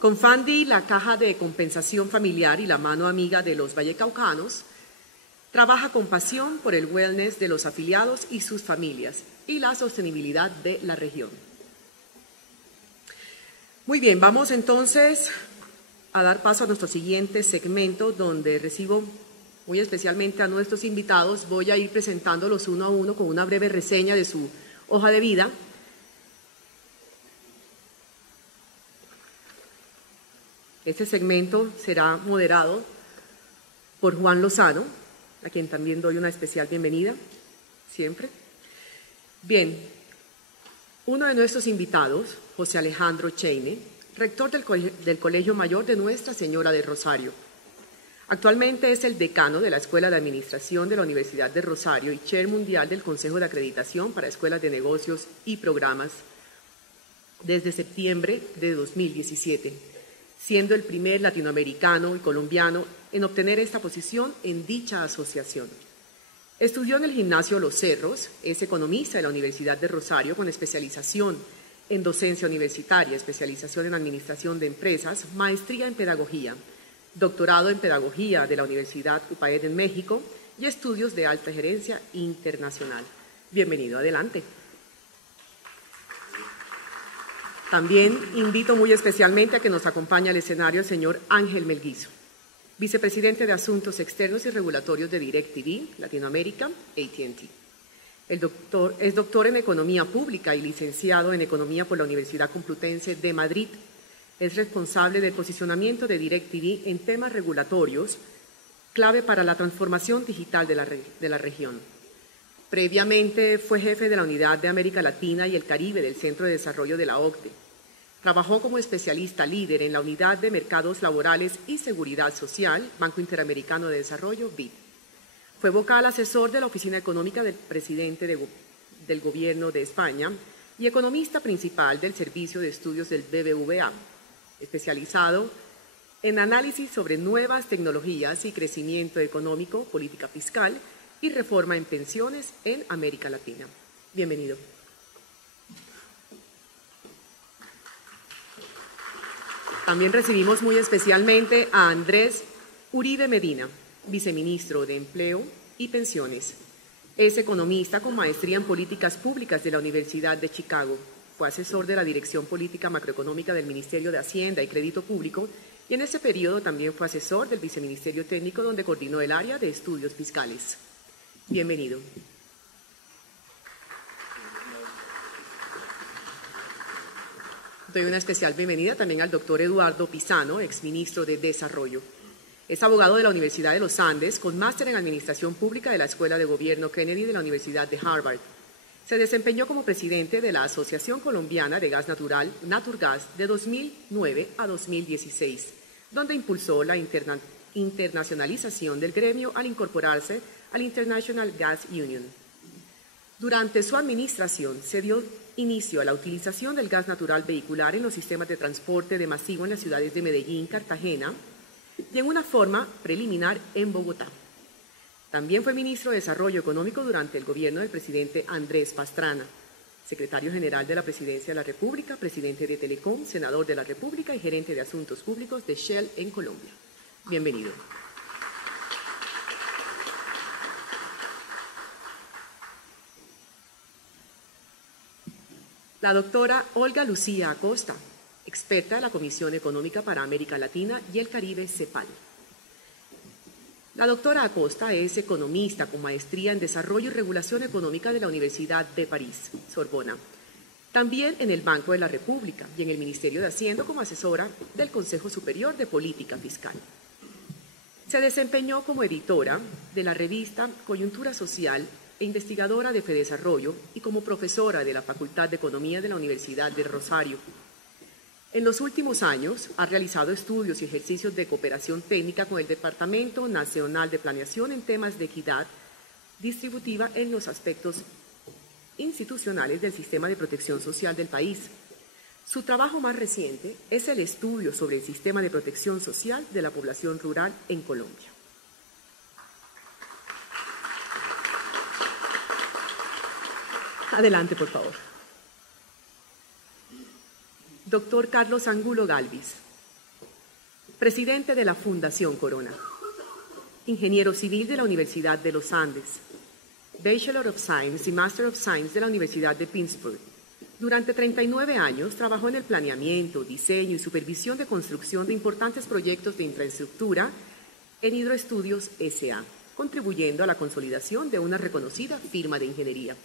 Confandi, la Caja de Compensación Familiar y la mano amiga de los vallecaucanos, trabaja con pasión por el wellness de los afiliados y sus familias y la sostenibilidad de la región. Muy bien, vamos entonces a dar paso a nuestro siguiente segmento, donde recibo muy especialmente a nuestros invitados. Voy a ir presentándolos uno a uno con una breve reseña de su hoja de vida. Este segmento será moderado por Juan Lozano, a quien también doy una especial bienvenida, siempre. Bien, uno de nuestros invitados, José Alejandro Cheine, rector del Colegio Mayor de Nuestra Señora de Rosario. Actualmente es el decano de la Escuela de Administración de la Universidad de Rosario y chair mundial del Consejo de Acreditación para Escuelas de Negocios y Programas desde septiembre de 2017. Siendo el primer latinoamericano y colombiano en obtener esta posición en dicha asociación. Estudió en el Gimnasio Los Cerros, es economista de la Universidad de Rosario con especialización en docencia universitaria, especialización en administración de empresas, maestría en pedagogía, doctorado en pedagogía de la Universidad UPAED en México y estudios de alta gerencia internacional. Bienvenido, adelante. También invito muy especialmente a que nos acompañe al escenario el señor Ángel Melguizo, vicepresidente de Asuntos Externos y Regulatorios de DirecTV, Latinoamérica, AT&T. Es doctor en Economía Pública y licenciado en Economía por la Universidad Complutense de Madrid. Es responsable del posicionamiento de DirecTV en temas regulatorios, clave para la transformación digital de la región. Previamente fue jefe de la Unidad de América Latina y el Caribe del Centro de Desarrollo de la OCDE. Trabajó como especialista líder en la Unidad de Mercados Laborales y Seguridad Social, Banco Interamericano de Desarrollo, BID. Fue vocal asesor de la Oficina Económica del presidente del Gobierno de España y economista principal del Servicio de Estudios del BBVA, especializado en análisis sobre nuevas tecnologías y crecimiento económico, política fiscal y reforma en pensiones en América Latina. Bienvenido. También recibimos muy especialmente a Andrés Uribe Medina, viceministro de Empleo y Pensiones. Es economista con maestría en políticas públicas de la Universidad de Chicago. Fue asesor de la Dirección Política Macroeconómica del Ministerio de Hacienda y Crédito Público y en ese periodo también fue asesor del Viceministerio Técnico, donde coordinó el área de estudios fiscales. Bienvenido. Doy una especial bienvenida también al doctor Eduardo Pisano, exministro de Desarrollo. Es abogado de la Universidad de los Andes, con máster en Administración Pública de la Escuela de Gobierno Kennedy de la Universidad de Harvard. Se desempeñó como presidente de la Asociación Colombiana de Gas Natural, Naturgas, de 2009 a 2016, donde impulsó la internacionalización del gremio al incorporarse al International Gas Union. Durante su administración se dio inicio a la utilización del gas natural vehicular en los sistemas de transporte de masivo en las ciudades de Medellín, Cartagena y en una forma preliminar en Bogotá. También fue ministro de Desarrollo Económico durante el gobierno del presidente Andrés Pastrana, secretario general de la Presidencia de la República, presidente de Telecom, senador de la República y gerente de Asuntos Públicos de Shell en Colombia. Bienvenido. La doctora Olga Lucía Acosta, experta de la Comisión Económica para América Latina y el Caribe, CEPAL. La doctora Acosta es economista con maestría en Desarrollo y Regulación Económica de la Universidad de París, Sorbona. También en el Banco de la República y en el Ministerio de Hacienda como asesora del Consejo Superior de Política Fiscal. Se desempeñó como editora de la revista Coyuntura Social e investigadora de Fedesarrollo y como profesora de la Facultad de Economía de la Universidad de Rosario. En los últimos años ha realizado estudios y ejercicios de cooperación técnica con el Departamento Nacional de Planeación en temas de equidad distributiva en los aspectos institucionales del sistema de protección social del país. Su trabajo más reciente es el estudio sobre el sistema de protección social de la población rural en Colombia. Adelante, por favor. Doctor Carlos Angulo Galvis, presidente de la Fundación Corona, ingeniero civil de la Universidad de los Andes, Bachelor of Science y Master of Science de la Universidad de Pittsburgh. Durante 39 años trabajó en el planeamiento, diseño y supervisión de construcción de importantes proyectos de infraestructura en Hidroestudios S.A., contribuyendo a la consolidación de una reconocida firma de ingeniería.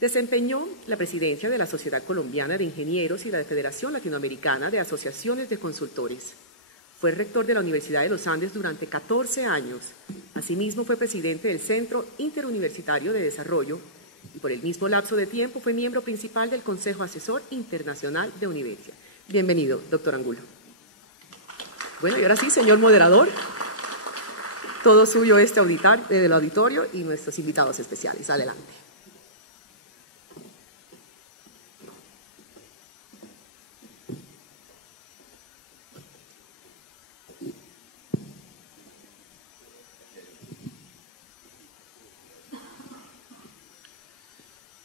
Desempeñó la presidencia de la Sociedad Colombiana de Ingenieros y la Federación Latinoamericana de Asociaciones de Consultores. Fue rector de la Universidad de los Andes durante 14 años. Asimismo, fue presidente del Centro Interuniversitario de Desarrollo y por el mismo lapso de tiempo fue miembro principal del Consejo Asesor Internacional de Universia. Bienvenido, doctor Angulo. Bueno, y ahora sí, señor moderador, todo suyo del auditorio y nuestros invitados especiales. Adelante.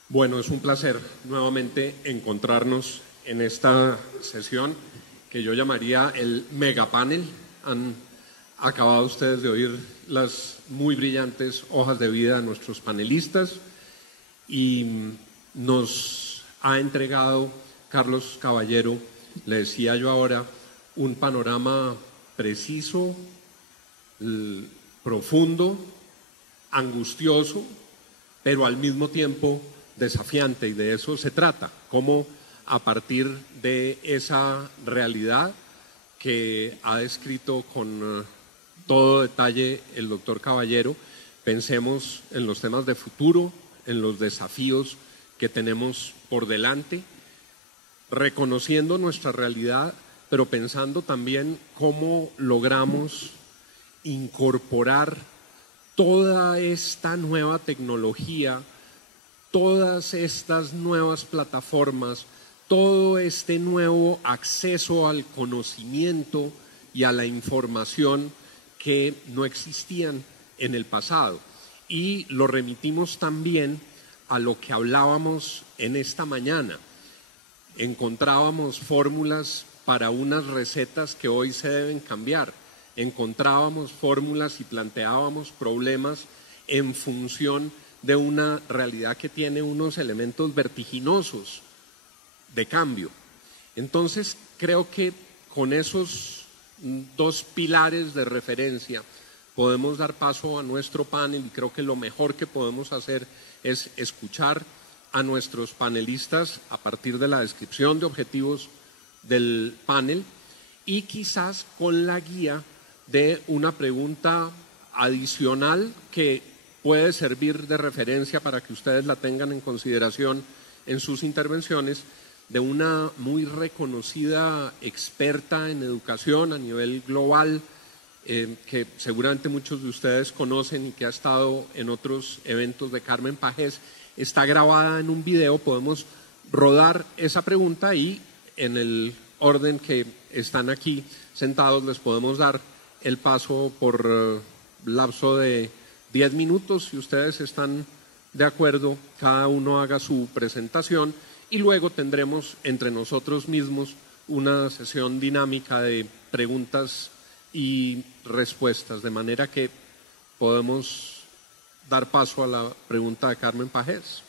Bueno, es un placer nuevamente encontrarnos en esta sesión que yo llamaría el megapanel. Han acabado ustedes de oír las muy brillantes hojas de vida de nuestros panelistas y nos ha entregado Carlos Caballero, le decía yo ahora, un panorama preciso, profundo, angustioso, pero al mismo tiempo desafiante, y de eso se trata, cómo a partir de esa realidad que ha descrito con todo detalle el doctor Caballero, pensemos en los temas de futuro, en los desafíos que tenemos por delante, reconociendo nuestra realidad, pero pensando también cómo logramos incorporar toda esta nueva tecnología, todas estas nuevas plataformas, todo este nuevo acceso al conocimiento y a la información que no existían en el pasado. Y lo remitimos también a lo que hablábamos en esta mañana. Encontrábamos fórmulas para unas recetas que hoy se deben cambiar. Encontrábamos fórmulas y planteábamos problemas en función de una realidad que tiene unos elementos vertiginosos de cambio. Entonces, creo que con esos dos pilares de referencia podemos dar paso a nuestro panel y creo que lo mejor que podemos hacer es escuchar a nuestros panelistas a partir de la descripción de objetivos del panel y quizás con la guía de una pregunta adicional que puede servir de referencia para que ustedes la tengan en consideración en sus intervenciones, de una muy reconocida experta en educación a nivel global, que seguramente muchos de ustedes conocen y que ha estado en otros eventos, de Carmen Pagés. Está grabada en un video, podemos rodar esa pregunta y en el orden que están aquí sentados les podemos dar el paso por lapso de 10 minutos, si ustedes están de acuerdo, cada uno haga su presentación y luego tendremos entre nosotros mismos una sesión dinámica de preguntas y respuestas, de manera que podemos dar paso a la pregunta de Carmen Pagés.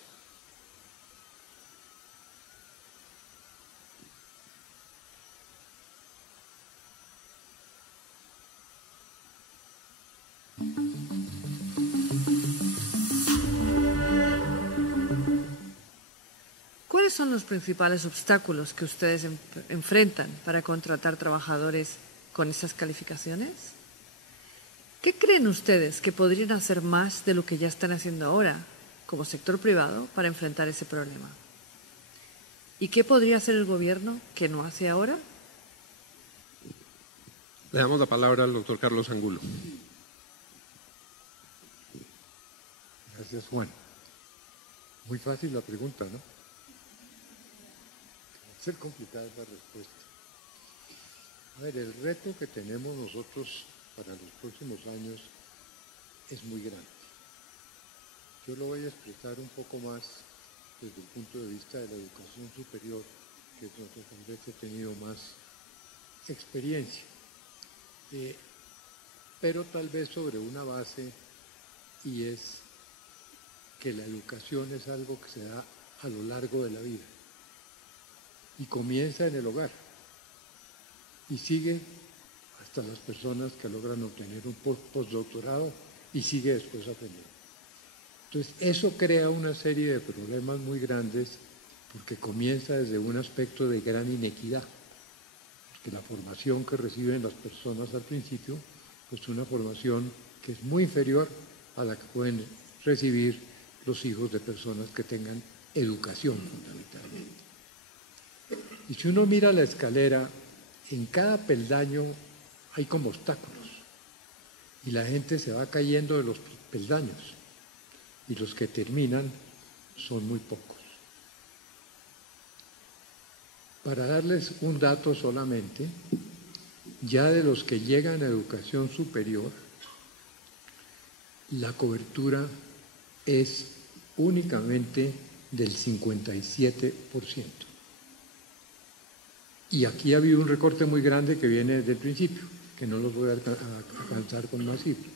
¿Cuáles son los principales obstáculos que ustedes enfrentan para contratar trabajadores con esas calificaciones? ¿Qué creen ustedes que podrían hacer más de lo que ya están haciendo ahora como sector privado para enfrentar ese problema? ¿Y qué podría hacer el gobierno que no hace ahora? Le damos la palabra al doctor Carlos Angulo. Gracias, Juan. Muy fácil la pregunta, ¿no? Va a ser complicada la respuesta. A ver, el reto que tenemos nosotros para los próximos años es muy grande. Yo lo voy a expresar un poco más desde el punto de vista de la educación superior, que es donde tal vez he tenido más experiencia, pero tal vez sobre una base, y es que la educación es algo que se da a lo largo de la vida y comienza en el hogar y sigue hasta las personas que logran obtener un postdoctorado y sigue después aprendiendo. Entonces, eso crea una serie de problemas muy grandes porque comienza desde un aspecto de gran inequidad, porque la formación que reciben las personas al principio es una formación que es muy inferior a la que pueden recibir los hijos de personas que tengan educación fundamentalmente. Y si uno mira la escalera, en cada peldaño hay como obstáculos y la gente se va cayendo de los peldaños y los que terminan son muy pocos. Para darles un dato solamente, ya de los que llegan a educación superior, la cobertura es únicamente del 57%. Y aquí ha habido un recorte muy grande que viene desde el principio, que no los voy a alcanzar con más cifras.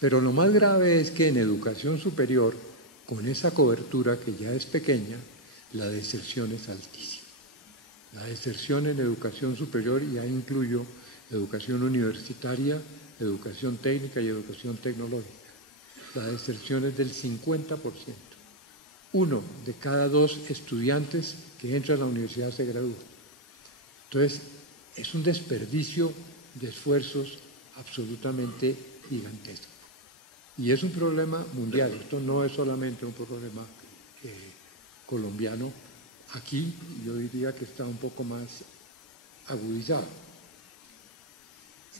Pero lo más grave es que en educación superior, con esa cobertura que ya es pequeña, la deserción es altísima. La deserción en educación superior, y ahí incluyo educación universitaria, educación técnica y educación tecnológica. La deserción es del 50%. 1 de cada 2 estudiantes que entran a la universidad se gradúa. Entonces, es un desperdicio de esfuerzos absolutamente gigantesco. Y es un problema mundial, esto no es solamente un problema colombiano. Aquí yo diría que está un poco más agudizado.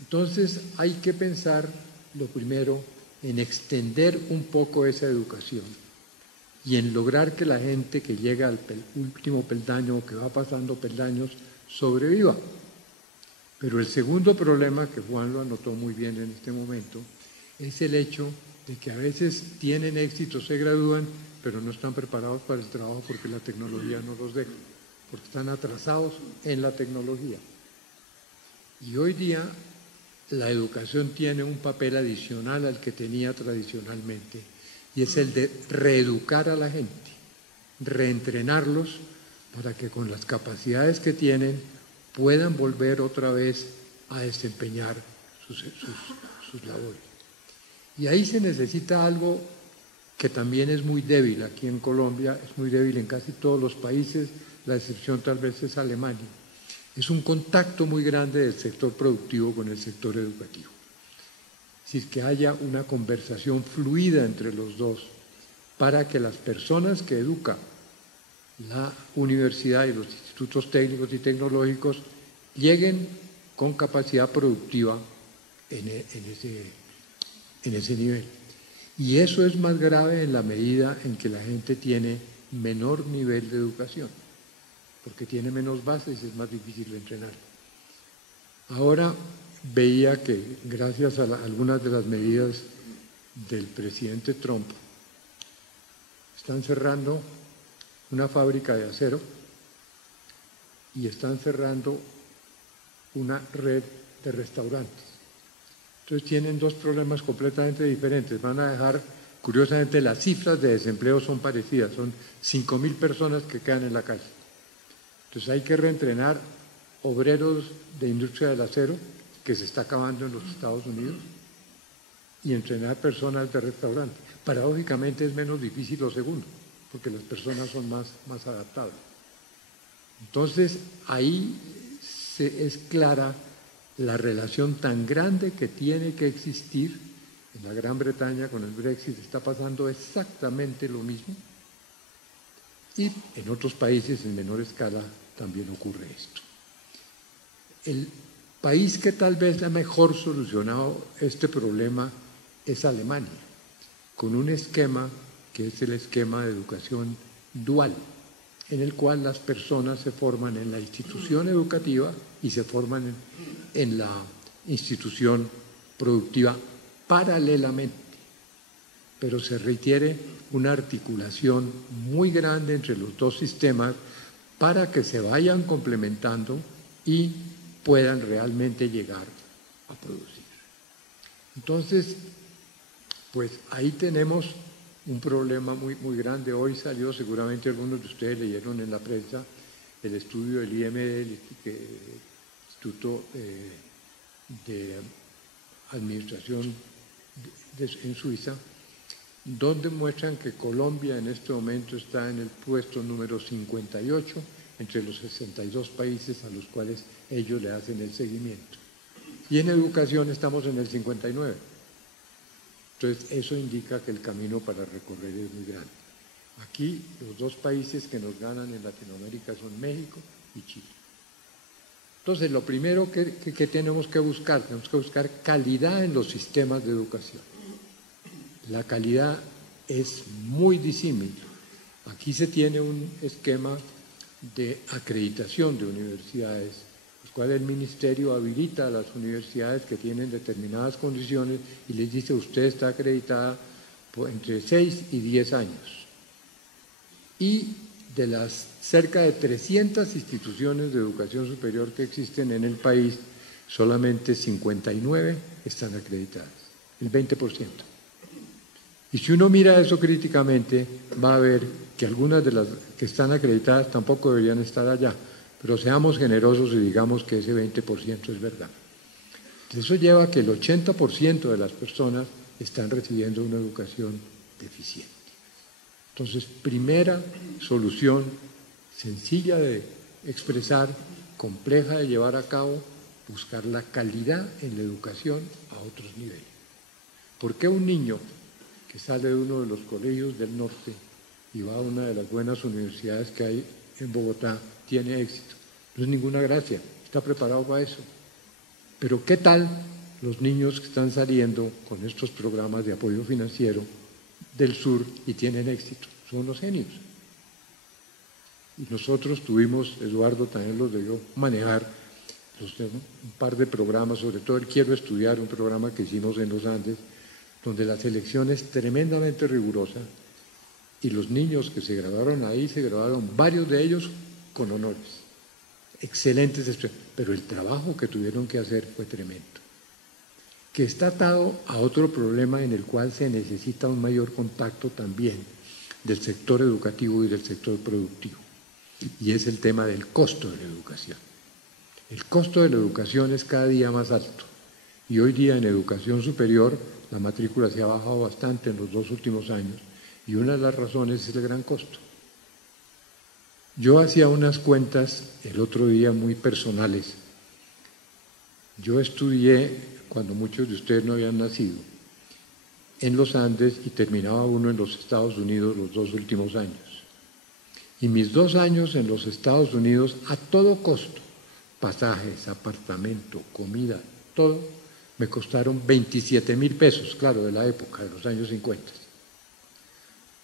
Entonces hay que pensar, lo primero, en extender un poco esa educación y en lograr que la gente que llega al último peldaño o que va pasando peldaños sobreviva. Pero el segundo problema, que Juan lo anotó muy bien en este momento, es el hecho de que a veces tienen éxito, se gradúan, pero no están preparados para el trabajo porque la tecnología no los deja, porque están atrasados en la tecnología. Y hoy día la educación tiene un papel adicional al que tenía tradicionalmente, y es el de reeducar a la gente, reentrenarlos para que con las capacidades que tienen puedan volver otra vez a desempeñar sus labores. Y ahí se necesita algo que también es muy débil aquí en Colombia, es muy débil en casi todos los países, la excepción tal vez es Alemania. Es un contacto muy grande del sector productivo con el sector educativo. Es decir, que haya una conversación fluida entre los dos para que las personas que educan la universidad y los institutos técnicos y tecnológicos lleguen con capacidad productiva en ese nivel. Y eso es más grave en la medida en que la gente tiene menor nivel de educación, porque tiene menos bases y es más difícil de entrenar. Ahora veía que gracias a algunas de las medidas del presidente Trump, están cerrando una fábrica de acero y están cerrando una red de restaurantes. Entonces tienen dos problemas completamente diferentes. Van a dejar, curiosamente, las cifras de desempleo son parecidas, son 5.000 personas que quedan en la calle. Entonces hay que reentrenar obreros de industria del acero, que se está acabando en los Estados Unidos, y entrenar personas de restaurantes. Paradójicamente es menos difícil lo segundo, porque las personas son más adaptables. Entonces ahí es clara la relación tan grande que tiene que existir. En la Gran Bretaña con el Brexit está pasando exactamente lo mismo, y en otros países en menor escala también ocurre esto. El país que tal vez ha mejor solucionado este problema es Alemania, con un esquema que es el esquema de educación dual, en el cual las personas se forman en la institución educativa y se forman en la institución productiva paralelamente, pero se requiere una articulación muy grande entre los dos sistemas para que se vayan complementando y puedan realmente llegar a producir. Entonces, pues ahí tenemos un problema muy grande. Hoy salió, seguramente algunos de ustedes leyeron en la prensa, el estudio del IMD, el Instituto de Administración en Suiza, donde muestran que Colombia en este momento está en el puesto número 58 entre los 62 países a los cuales ellos le hacen el seguimiento. Y en educación estamos en el 59. Entonces, eso indica que el camino para recorrer es muy grande. Aquí, los dos países que nos ganan en Latinoamérica son México y Chile. Entonces, lo primero que tenemos que buscar calidad en los sistemas de educación. La calidad es muy disímil. Aquí se tiene un esquema de acreditación de universidades, los cuales el ministerio habilita a las universidades que tienen determinadas condiciones y les dice: usted está acreditada por entre 6 y 10 años. Y de las cerca de 300 instituciones de educación superior que existen en el país, solamente 59 están acreditadas, el 20%. Y si uno mira eso críticamente, va a ver que algunas de las que están acreditadas tampoco deberían estar allá, pero seamos generosos y digamos que ese 20% es verdad. Eso lleva a que el 80% de las personas están recibiendo una educación deficiente. Entonces, primera solución, sencilla de expresar, compleja de llevar a cabo, buscar la calidad en la educación a otros niveles. ¿Por qué un niño que sale de uno de los colegios del norte y va a una de las buenas universidades que hay en Bogotá tiene éxito? No es ninguna gracia, está preparado para eso. Pero ¿qué tal los niños que están saliendo con estos programas de apoyo financiero del sur y tienen éxito? Son unos genios. Y nosotros tuvimos, Eduardo también los debió manejar, un par de programas, sobre todo el Quiero Estudiar, un programa que hicimos en los Andes, donde la selección es tremendamente rigurosa y los niños que se graduaron ahí, se graduaron varios de ellos con honores. Excelentes, pero el trabajo que tuvieron que hacer fue tremendo. Que está atado a otro problema en el cual se necesita un mayor contacto también del sector educativo y del sector productivo, y es el tema del costo de la educación. El costo de la educación es cada día más alto, y hoy día en educación superior la matrícula se ha bajado bastante en los 2 últimos años, y una de las razones es el gran costo. Yo hacía unas cuentas el otro día muy personales. Yo estudié, cuando muchos de ustedes no habían nacido, en los Andes y terminaba uno en los Estados Unidos los 2 últimos años. Y mis 2 años en los Estados Unidos, a todo costo, pasajes, apartamento, comida, todo, me costaron 27.000 pesos, claro, de la época, de los años 50.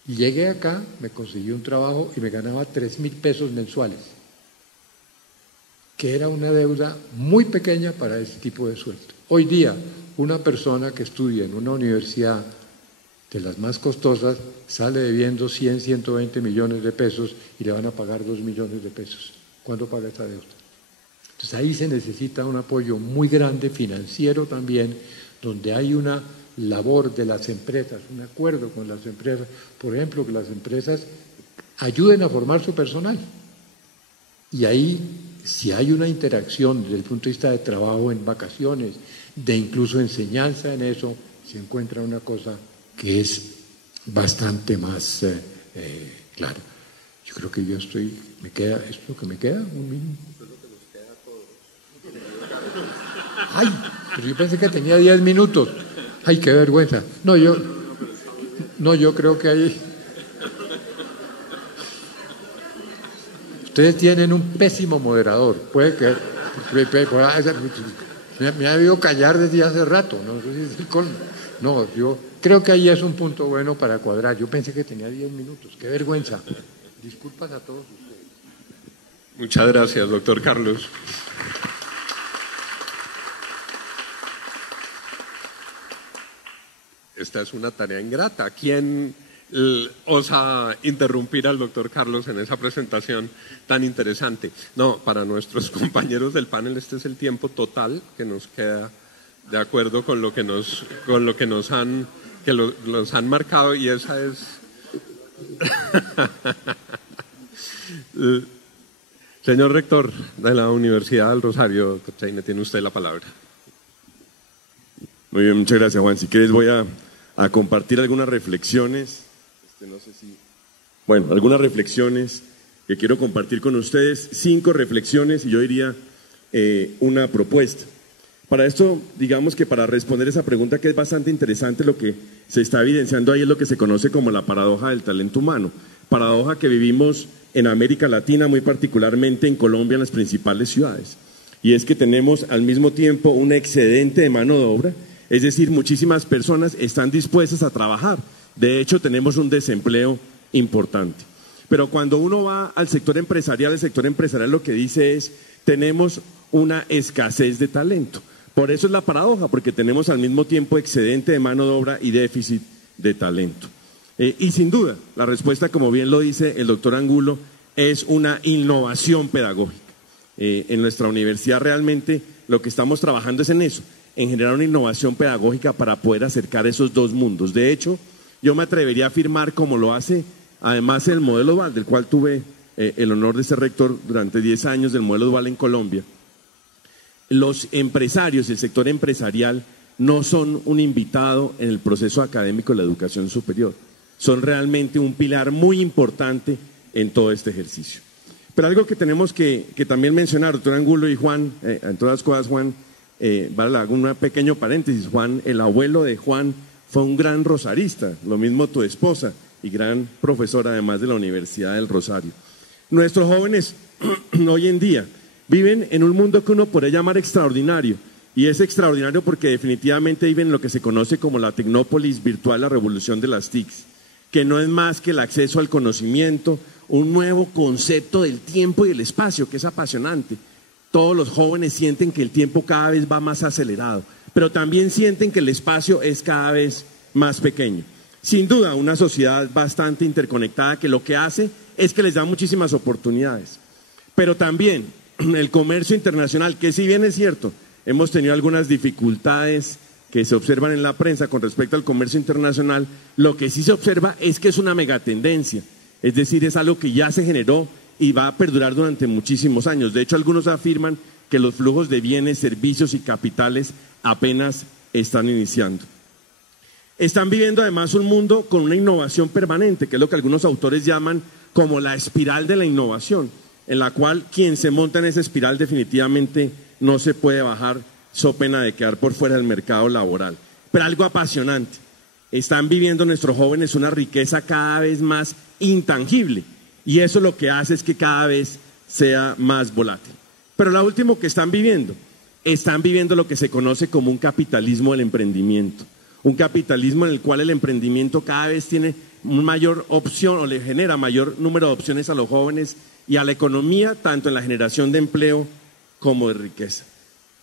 Y llegué acá, me conseguí un trabajo y me ganaba 3.000 pesos mensuales, que era una deuda muy pequeña para ese tipo de sueldo. Hoy día, una persona que estudia en una universidad de las más costosas sale debiendo 100, 120 millones de pesos y le van a pagar 2 millones de pesos. ¿Cuándo paga esta deuda? Entonces ahí se necesita un apoyo muy grande, financiero también, donde hay una labor de las empresas, un acuerdo con las empresas, por ejemplo, que las empresas ayuden a formar su personal. Y ahí, si hay una interacción desde el punto de vista de trabajo en vacaciones, de incluso enseñanza en eso, se encuentra una cosa que es bastante más clara. Yo creo que me queda, ¿es lo que me queda? ¿Un minuto? Es lo que nos queda a todos. Ay, pero yo pensé que tenía 10 minutos. Ay, qué vergüenza. No, yo creo que hay... Ustedes tienen un pésimo moderador. Puede que... Me ha debido callar desde hace rato. No, yo creo que ahí es un punto bueno para cuadrar. Yo pensé que tenía 10 minutos. Qué vergüenza. Disculpas a todos ustedes. Muchas gracias, doctor Carlos. Esta es una tarea ingrata. ¿Quién osa interrumpir al doctor Carlos en esa presentación tan interesante. No, para nuestros compañeros del panel este es el tiempo total que nos queda de acuerdo con lo que nos han marcado, y esa es señor rector de la Universidad del Rosario, Cochaine, tiene usted la palabra. Muy bien, muchas gracias, Juan. Si quieres voy a compartir algunas reflexiones. Algunas reflexiones que quiero compartir con ustedes, 5 reflexiones y yo diría una propuesta. Para esto, digamos que para responder esa pregunta, que es bastante interesante, lo que se está evidenciando ahí es lo que se conoce como la paradoja del talento humano, paradoja que vivimos en América Latina, muy particularmente en Colombia, en las principales ciudades. Y es que tenemos al mismo tiempo un excedente de mano de obra, es decir, muchísimas personas están dispuestas a trabajar. De hecho, tenemos un desempleo importante. Pero cuando uno va al sector empresarial, el sector empresarial lo que dice es, tenemos una escasez de talento. Por eso es la paradoja, porque tenemos al mismo tiempo excedente de mano de obra y déficit de talento. Y sin duda, la respuesta, como bien lo dice el doctor Angulo, es una innovación pedagógica. En nuestra universidad realmente lo que estamos trabajando es en eso, en generar una innovación pedagógica para poder acercar esos dos mundos. De hecho, yo me atrevería a afirmar, como lo hace además el modelo dual, del cual tuve el honor de ser rector durante 10 años del modelo dual en Colombia. Los empresarios, el sector empresarial, no son un invitado en el proceso académico de la educación superior. Son realmente un pilar muy importante en todo este ejercicio. Pero algo que tenemos que también mencionar, doctor Angulo y Juan, en todas las cosas, Juan, hago un pequeño paréntesis, Juan, el abuelo de Juan fue un gran rosarista, lo mismo tu esposa, y gran profesora además de la Universidad del Rosario. Nuestros jóvenes hoy en día viven en un mundo que uno podría llamar extraordinario, y es extraordinario porque definitivamente viven en lo que se conoce como la tecnópolis virtual, la revolución de las TICs, que no es más que el acceso al conocimiento, un nuevo concepto del tiempo y el espacio, que es apasionante. Todos los jóvenes sienten que el tiempo cada vez va más acelerado, pero también sienten que el espacio es cada vez más pequeño. Sin duda, una sociedad bastante interconectada que lo que hace es que les da muchísimas oportunidades. Pero también el comercio internacional, que si bien es cierto, hemos tenido algunas dificultades que se observan en la prensa con respecto al comercio internacional, lo que sí se observa es que es una megatendencia, es decir, es algo que ya se generó y va a perdurar durante muchísimos años. De hecho, algunos afirman que los flujos de bienes, servicios y capitales apenas están iniciando. Están viviendo además un mundo con una innovación permanente, que es lo que algunos autores llaman como la espiral de la innovación, en la cual quien se monta en esa espiral definitivamente no se puede bajar, so pena de quedar por fuera del mercado laboral. Pero algo apasionante, están viviendo nuestros jóvenes una riqueza cada vez más intangible, y eso lo que hace es que cada vez sea más volátil. Pero lo último que están viviendo lo que se conoce como un capitalismo del emprendimiento, un capitalismo en el cual el emprendimiento cada vez tiene una mayor opción o le genera mayor número de opciones a los jóvenes y a la economía, tanto en la generación de empleo como de riqueza.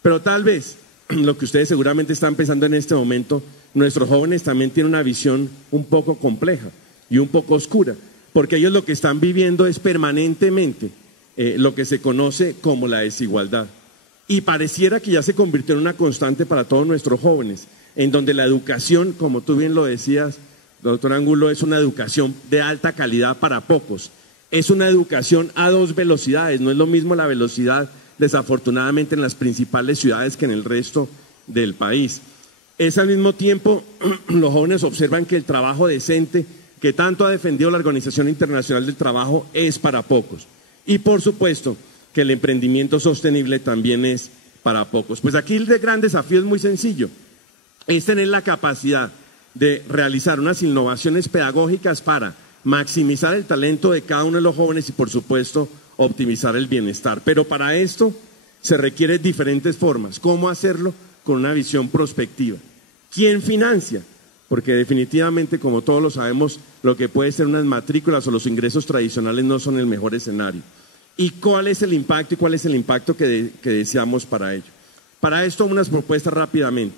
Pero tal vez, lo que ustedes seguramente están pensando en este momento, nuestros jóvenes también tienen una visión un poco compleja y un poco oscura, porque ellos lo que están viviendo es permanentemente lo que se conoce como la desigualdad. Y pareciera que ya se convirtió en una constante para todos nuestros jóvenes, en donde la educación, como tú bien lo decías, doctor Angulo, es una educación de alta calidad para pocos. Es una educación a 2 velocidades, no es lo mismo la velocidad, desafortunadamente, en las principales ciudades que en el resto del país. Es al mismo tiempo, los jóvenes observan que el trabajo decente, que tanto ha defendido la Organización Internacional del Trabajo, es para pocos. Y por supuesto que el emprendimiento sostenible también es para pocos. Pues aquí el gran desafío es muy sencillo, es tener la capacidad de realizar unas innovaciones pedagógicas para maximizar el talento de cada uno de los jóvenes y por supuesto optimizar el bienestar. Pero para esto se requieren diferentes formas. ¿Cómo hacerlo? Con una visión prospectiva. ¿Quién financia? Porque definitivamente, como todos lo sabemos, lo que puede ser unas matrículas o los ingresos tradicionales no son el mejor escenario. ¿Y cuál es el impacto que deseamos para ello? Para esto, unas propuestas rápidamente.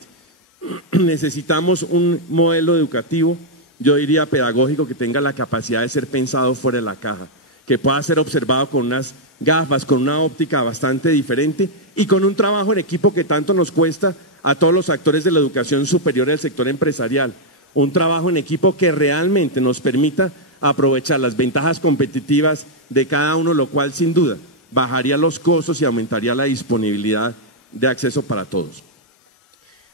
Necesitamos un modelo educativo yo diría pedagógico, que tenga la capacidad de ser pensado fuera de la caja, que pueda ser observado con unas gafas, con una óptica bastante diferente y con un trabajo en equipo que tanto nos cuesta a todos los actores de la educación superior del sector empresarial. Un trabajo en equipo que realmente nos permita aprovechar las ventajas competitivas de cada uno, lo cual sin duda bajaría los costos y aumentaría la disponibilidad de acceso para todos.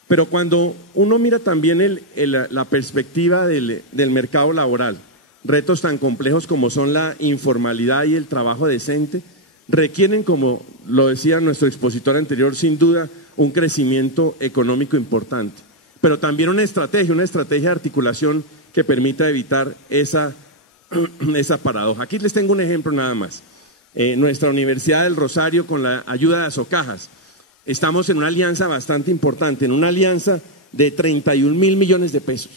Pero cuando uno mira también la perspectiva del mercado laboral, retos tan complejos como son la informalidad y el trabajo decente, requieren, como lo decía nuestro expositor anterior, sin duda un crecimiento económico importante, pero también una estrategia de articulación que permita evitar esa paradoja. Aquí les tengo un ejemplo nada más. Nuestra Universidad del Rosario, con la ayuda de Asocajas, estamos en una alianza bastante importante, en una alianza de 31.000 millones de pesos.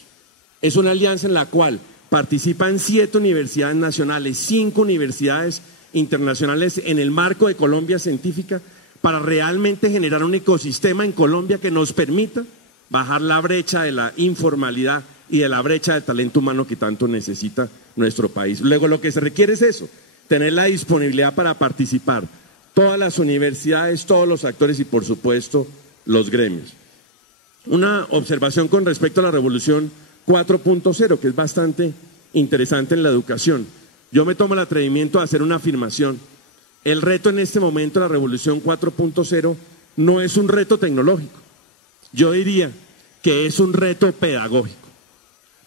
Es una alianza en la cual participan 7 universidades nacionales, 5 universidades internacionales en el marco de Colombia Científica, para realmente generar un ecosistema en Colombia que nos permita bajar la brecha de la informalidad y de la brecha de talento humano que tanto necesita nuestro país. Luego, lo que se requiere es eso, tener la disponibilidad para participar todas las universidades, todos los actores y, por supuesto, los gremios. Una observación con respecto a la revolución 4.0, que es bastante interesante en la educación. Yo me tomo el atrevimiento de hacer una afirmación. El reto en este momento de la revolución 4.0 no es un reto tecnológico. Yo diría que es un reto pedagógico.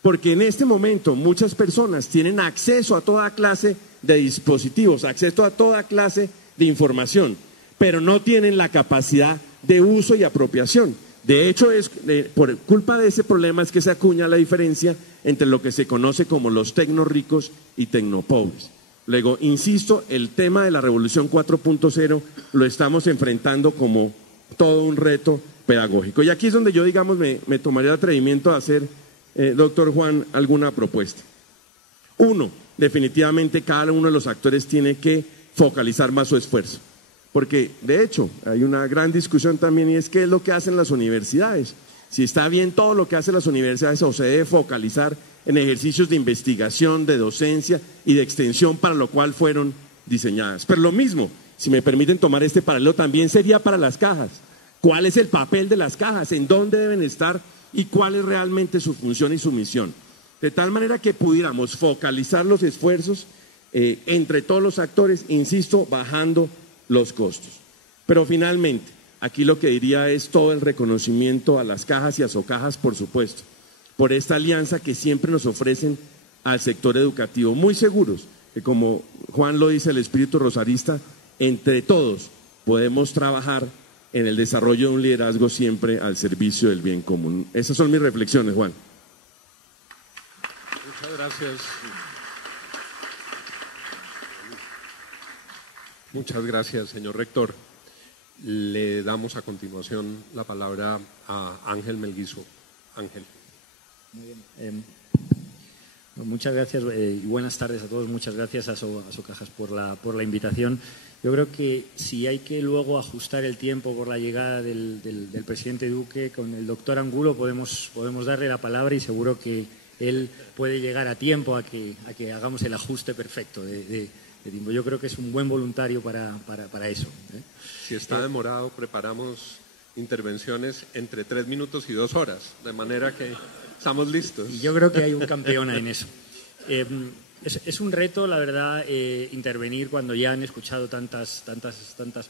Porque en este momento muchas personas tienen acceso a toda clase de dispositivos, acceso a toda clase de información, pero no tienen la capacidad de uso y apropiación. De hecho, por culpa de ese problema es que se acuña la diferencia entre lo que se conoce como los tecnorricos y tecnopobres. Luego, insisto, el tema de la revolución 4.0 lo estamos enfrentando como todo un reto pedagógico. Y aquí es donde yo, digamos, me tomaría el atrevimiento de hacer, doctor Juan, alguna propuesta. Uno, definitivamente cada uno de los actores tiene que focalizar más su esfuerzo. Porque, de hecho, hay una gran discusión también, y es qué es lo que hacen las universidades. Si está bien todo lo que hacen las universidades o se debe focalizar en ejercicios de investigación, de docencia y de extensión para lo cual fueron diseñadas. Pero lo mismo, si me permiten tomar este paralelo, también sería para las cajas. ¿Cuál es el papel de las cajas? ¿En dónde deben estar? ¿Y cuál es realmente su función y su misión? De tal manera que pudiéramos focalizar los esfuerzos entre todos los actores, insisto, bajando los costos. Pero finalmente, aquí lo que diría es todo el reconocimiento a las cajas y a Asocajas, por supuesto, por esta alianza que siempre nos ofrecen al sector educativo, muy seguros que, como Juan lo dice, el espíritu rosarista, entre todos podemos trabajar en el desarrollo de un liderazgo siempre al servicio del bien común. Esas son mis reflexiones, Juan. Muchas gracias. Muchas gracias, señor rector. Le damos a continuación la palabra a Ángel Melguizo. Ángel. Muy bien. Muchas gracias y buenas tardes a todos. Muchas gracias a Asocajas por la invitación. Yo creo que si hay que luego ajustar el tiempo por la llegada del presidente Duque, con el doctor Angulo podemos darle la palabra y seguro que él puede llegar a tiempo a que hagamos el ajuste perfecto de tiempo. Yo creo que es un buen voluntario para eso. Si está demorado, preparamos intervenciones entre 3 minutos y 2 horas, de manera que estamos listos. Y yo creo que hay un campeón en eso. Es un reto, la verdad, intervenir cuando ya han escuchado tantas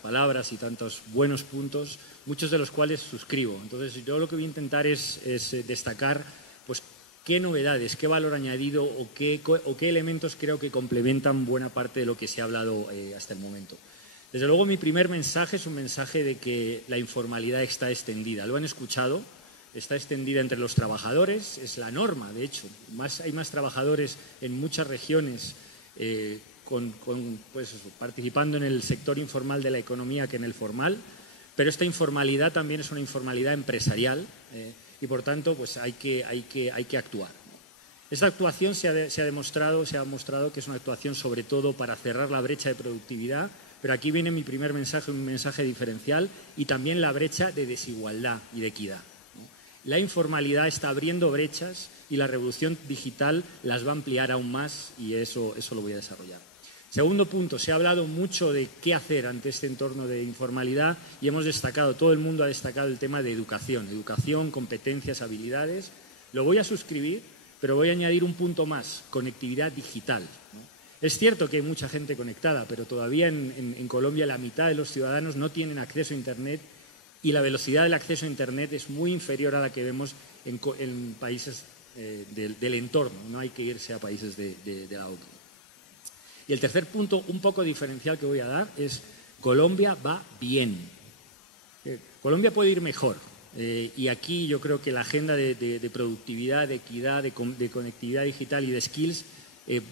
palabras y tantos buenos puntos, muchos de los cuales suscribo. Entonces, yo lo que voy a intentar es destacar pues, qué novedades, qué valor añadido o qué elementos creo que complementan buena parte de lo que se ha hablado hasta el momento. Desde luego, mi primer mensaje es un mensaje de que la informalidad está extendida. Lo han escuchado. Está extendida entre los trabajadores, es la norma, de hecho. Hay más trabajadores en muchas regiones pues, participando en el sector informal de la economía que en el formal, pero esta informalidad también es una informalidad empresarial y, por tanto, pues hay que actuar. Esta actuación se ha mostrado que es una actuación sobre todo para cerrar la brecha de productividad, pero aquí viene mi primer mensaje, un mensaje diferencial, y también la brecha de desigualdad y de equidad. La informalidad está abriendo brechas y la revolución digital las va a ampliar aún más, y eso lo voy a desarrollar. Segundo punto, se ha hablado mucho de qué hacer ante este entorno de informalidad y hemos destacado, todo el mundo ha destacado el tema de educación, competencias, habilidades. Lo voy a suscribir, pero voy a añadir un punto más, conectividad digital, ¿no? Es cierto que hay mucha gente conectada, pero todavía en Colombia la mitad de los ciudadanos no tienen acceso a Internet y la velocidad del acceso a Internet es muy inferior a la que vemos en países del entorno. No hay que irse a países de la OCDE. Y el tercer punto, un poco diferencial que voy a dar, es Colombia va bien. Colombia puede ir mejor. Y aquí yo creo que la agenda de productividad, de equidad, de conectividad digital y de skills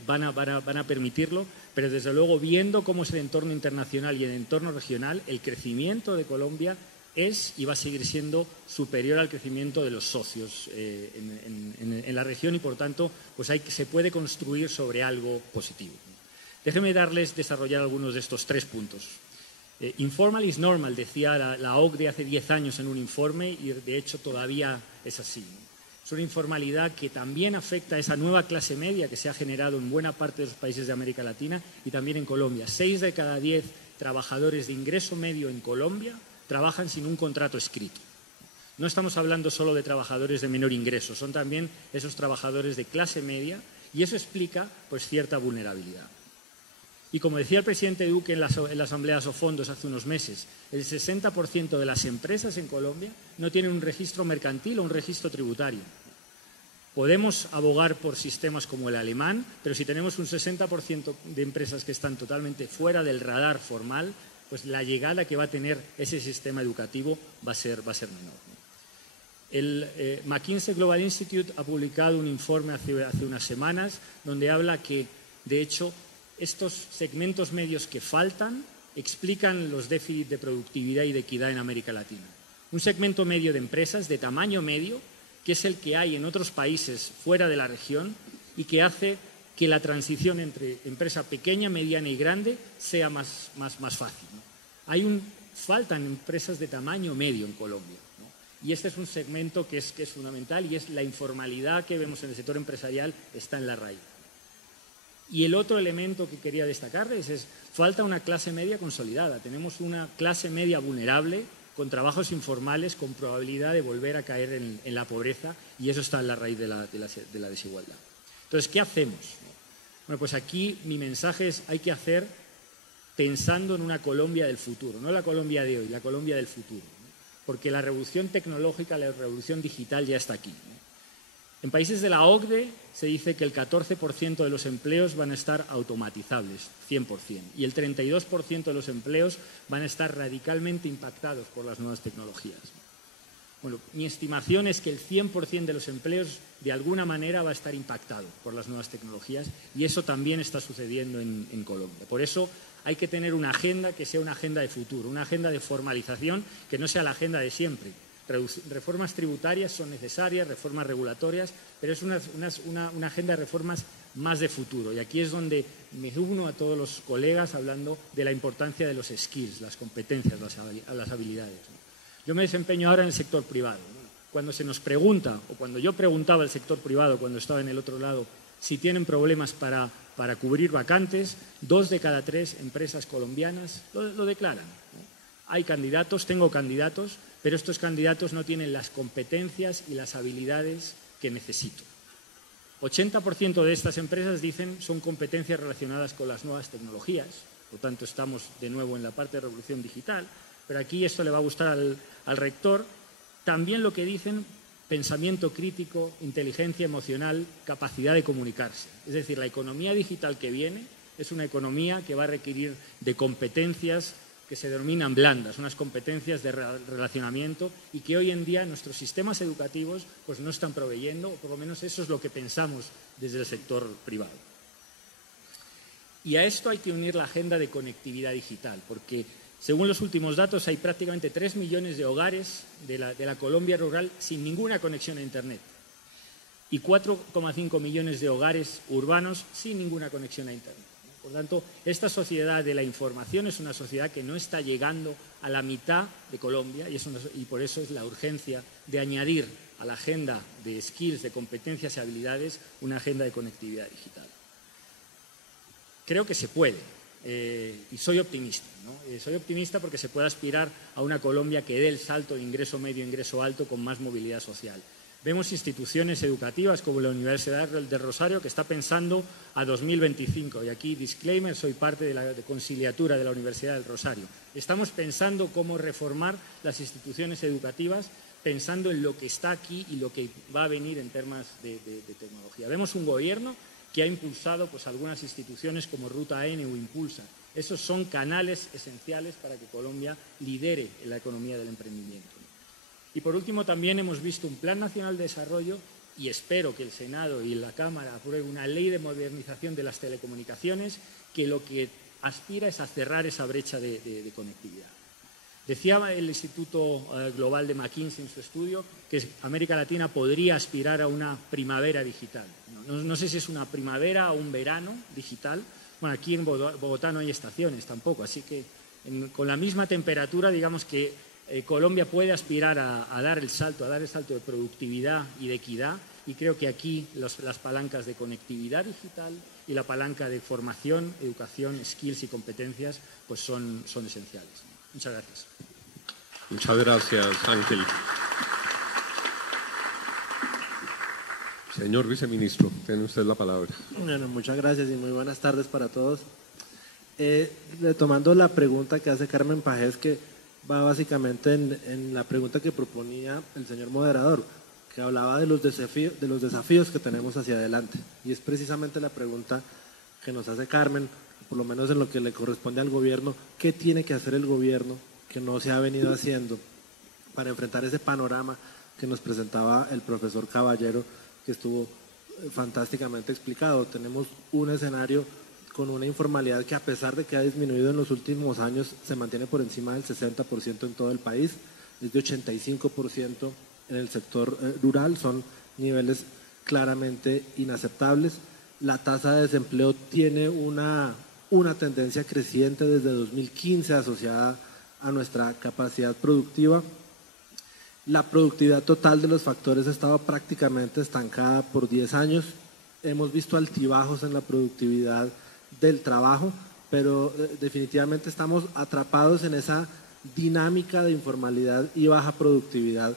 van a permitirlo, pero desde luego viendo cómo es el entorno internacional y el entorno regional, el crecimiento de Colombia es y va a seguir siendo superior al crecimiento de los socios en la región y por tanto pues se puede construir sobre algo positivo. Déjenme desarrollar algunos de estos tres puntos. Informal is normal, decía la OCDE hace 10 años en un informe y de hecho todavía es así. Es una informalidad que también afecta a esa nueva clase media que se ha generado en buena parte de los países de América Latina y también en Colombia. 6 de cada 10 trabajadores de ingreso medio en Colombia trabajan sin un contrato escrito. No estamos hablando solo de trabajadores de menor ingreso, son también esos trabajadores de clase media y eso explica pues cierta vulnerabilidad. Y como decía el presidente Duque en la Asamblea Sofondos hace unos meses, el 60% de las empresas en Colombia no tienen un registro mercantil o un registro tributario. Podemos abogar por sistemas como el alemán, pero si tenemos un 60% de empresas que están totalmente fuera del radar formal, pues la llegada que va a tener ese sistema educativo va a ser menor. El McKinsey Global Institute ha publicado un informe hace unas semanas donde habla que, de hecho, estos segmentos medios que faltan explican los déficits de productividad y de equidad en América Latina. Un segmento medio de empresas de tamaño medio, que es el que hay en otros países fuera de la región y que hace que la transición entre empresa pequeña, mediana y grande sea más fácil, ¿no? Faltan empresas de tamaño medio en Colombia, ¿no? Y este es un segmento que es fundamental y es la informalidad que vemos en el sector empresarial está en la raíz. Y el otro elemento que quería destacarles es falta una clase media consolidada. Tenemos una clase media vulnerable con trabajos informales, con probabilidad de volver a caer en la pobreza y eso está en la raíz de la desigualdad. Entonces, ¿qué hacemos? Bueno, pues aquí mi mensaje es hay que hacer pensando en una Colombia del futuro, no la Colombia de hoy, la Colombia del futuro, ¿no? Porque la revolución tecnológica, la revolución digital ya está aquí, ¿no? En países de la OCDE se dice que el 14% de los empleos van a estar automatizables, 100%, y el 32% de los empleos van a estar radicalmente impactados por las nuevas tecnologías. Bueno, mi estimación es que el 100% de los empleos de alguna manera va a estar impactado por las nuevas tecnologías y eso también está sucediendo en Colombia. Por eso hay que tener una agenda que sea una agenda de futuro, una agenda de formalización que no sea la agenda de siempre. Reformas tributarias son necesarias, reformas regulatorias, pero es una agenda de reformas más de futuro. Y aquí es donde me uno a todos los colegas hablando de la importancia de los skills, las competencias, las habilidades. Yo me desempeño ahora en el sector privado. Cuando se nos pregunta, o cuando yo preguntaba al sector privado cuando estaba en el otro lado, si tienen problemas para cubrir vacantes, 2 de cada 3 empresas colombianas lo declaran. Hay candidatos, tengo candidatos, pero estos candidatos no tienen las competencias y las habilidades que necesito. 80% de estas empresas dicen son competencias relacionadas con las nuevas tecnologías, por tanto estamos de nuevo en la parte de revolución digital, pero aquí esto le va a gustar al rector. También lo que dicen, pensamiento crítico, inteligencia emocional, capacidad de comunicarse. Es decir, la economía digital que viene es una economía que va a requerir de competencias que se denominan blandas, unas competencias de relacionamiento y que hoy en día nuestros sistemas educativos pues no están proveyendo, o por lo menos eso es lo que pensamos desde el sector privado. Y a esto hay que unir la agenda de conectividad digital, porque según los últimos datos hay prácticamente 3 millones de hogares de la Colombia rural sin ninguna conexión a Internet y 4,5 millones de hogares urbanos sin ninguna conexión a Internet. Por tanto, esta sociedad de la información es una sociedad que no está llegando a la mitad de Colombia y por eso es la urgencia de añadir a la agenda de skills, de competencias y habilidades, una agenda de conectividad digital. Creo que se puede y soy optimista, ¿no? Soy optimista porque se puede aspirar a una Colombia que dé el salto de ingreso medio a ingreso alto con más movilidad social. Vemos instituciones educativas como la Universidad del Rosario que está pensando a 2025 y aquí disclaimer, soy parte de la conciliatura de la Universidad del Rosario. Estamos pensando cómo reformar las instituciones educativas pensando en lo que está aquí y lo que va a venir en temas de tecnología. Vemos un gobierno que ha impulsado pues, algunas instituciones como Ruta N o Impulsa. Esos son canales esenciales para que Colombia lidere en la economía del emprendimiento. Y por último también hemos visto un Plan Nacional de Desarrollo y espero que el Senado y la Cámara aprueben una ley de modernización de las telecomunicaciones que lo que aspira es a cerrar esa brecha de conectividad. Decía el Instituto Global de McKinsey en su estudio que América Latina podría aspirar a una primavera digital. No sé si es una primavera o un verano digital. Bueno, aquí en Bogotá no hay estaciones tampoco, así que con la misma temperatura, digamos que Colombia puede aspirar a dar el salto de productividad y de equidad, y creo que aquí las palancas de conectividad digital y la palanca de formación, educación, skills y competencias pues son esenciales. Muchas gracias. Muchas gracias, Ángel. Señor viceministro, tiene usted la palabra. Bueno, muchas gracias y muy buenas tardes para todos. Retomando la pregunta que hace Carmen Pajés, que va básicamente en la pregunta que proponía el señor moderador, que hablaba de los desafíos que tenemos hacia adelante. Y es precisamente la pregunta que nos hace Carmen, por lo menos en lo que le corresponde al gobierno, ¿qué tiene que hacer el gobierno que no se ha venido haciendo para enfrentar ese panorama que nos presentaba el profesor Caballero, que estuvo fantásticamente explicado? Tenemos un escenario con una informalidad que, a pesar de que ha disminuido en los últimos años, se mantiene por encima del 60% en todo el país, es de 85% en el sector rural, son niveles claramente inaceptables. La tasa de desempleo tiene una tendencia creciente desde 2015 asociada a nuestra capacidad productiva. La productividad total de los factores ha estado prácticamente estancada por 10 años. Hemos visto altibajos en la productividad del trabajo, pero definitivamente estamos atrapados en esa dinámica de informalidad y baja productividad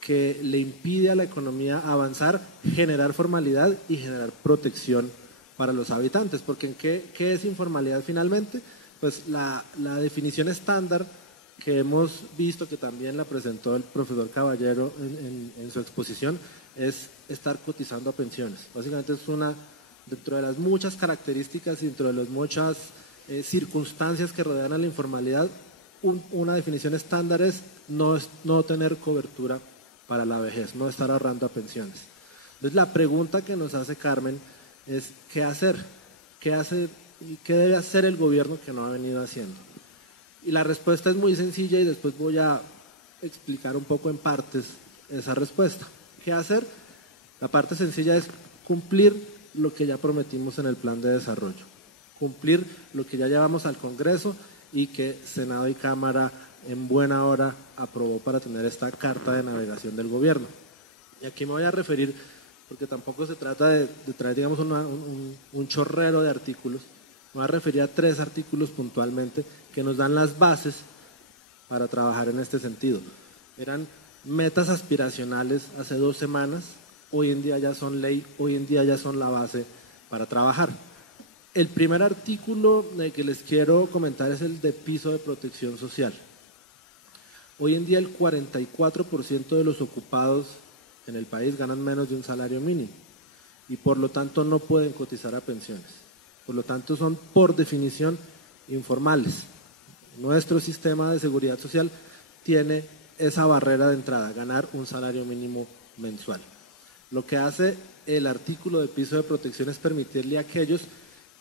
que le impide a la economía avanzar, generar formalidad y generar protección para los habitantes. Porque ¿qué es informalidad finalmente? Pues la definición estándar que hemos visto, que también la presentó el profesor Caballero en su exposición, es estar cotizando a pensiones. Básicamente es dentro de las muchas características y dentro de las muchas circunstancias que rodean a la informalidad, una definición estándar es no tener cobertura para la vejez, no estar ahorrando a pensiones. Entonces la pregunta que nos hace Carmen es ¿qué hacer? ¿Qué debe hacer el gobierno que no ha venido haciendo? Y la respuesta es muy sencilla y después voy a explicar un poco en partes esa respuesta. ¿Qué hacer? La parte sencilla es cumplir lo que ya prometimos en el plan de desarrollo, cumplir lo que ya llevamos al Congreso y que Senado y Cámara en buena hora aprobó para tener esta carta de navegación del gobierno. Y aquí me voy a referir, porque tampoco se trata de traer, digamos, un chorrero de artículos. Me voy a referir a 3 artículos puntualmente que nos dan las bases para trabajar en este sentido. Eran metas aspiracionales hace 2 semanas, hoy en día ya son ley, hoy en día ya son la base para trabajar. El primer artículo que les quiero comentar es el de piso de protección social. Hoy en día el 44% de los ocupados en el país ganan menos de un salario mínimo y por lo tanto no pueden cotizar a pensiones. Por lo tanto son por definición informales. Nuestro sistema de seguridad social tiene esa barrera de entrada, ganar un salario mínimo mensual. Lo que hace el artículo de piso de protección es permitirle a aquellos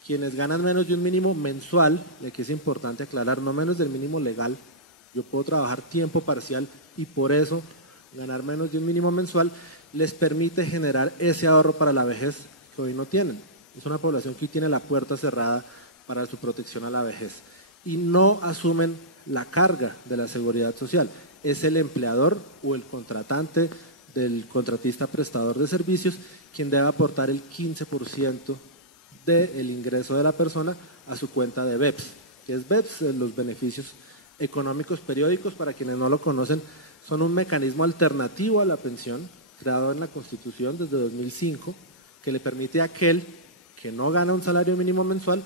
quienes ganan menos de un mínimo mensual, y aquí es importante aclarar, no menos del mínimo legal. Yo puedo trabajar tiempo parcial y por eso ganar menos de un mínimo mensual les permite generar ese ahorro para la vejez que hoy no tienen. Es una población que hoy tiene la puerta cerrada para su protección a la vejez y no asumen la carga de la seguridad social. Es el empleador o el contratante del contratista prestador de servicios, quien debe aportar el 15% del ingreso de la persona a su cuenta de BEPS. ¿Qué es BEPS? Los beneficios económicos periódicos, para quienes no lo conocen, son un mecanismo alternativo a la pensión creado en la Constitución desde 2005, que le permite a aquel que no gana un salario mínimo mensual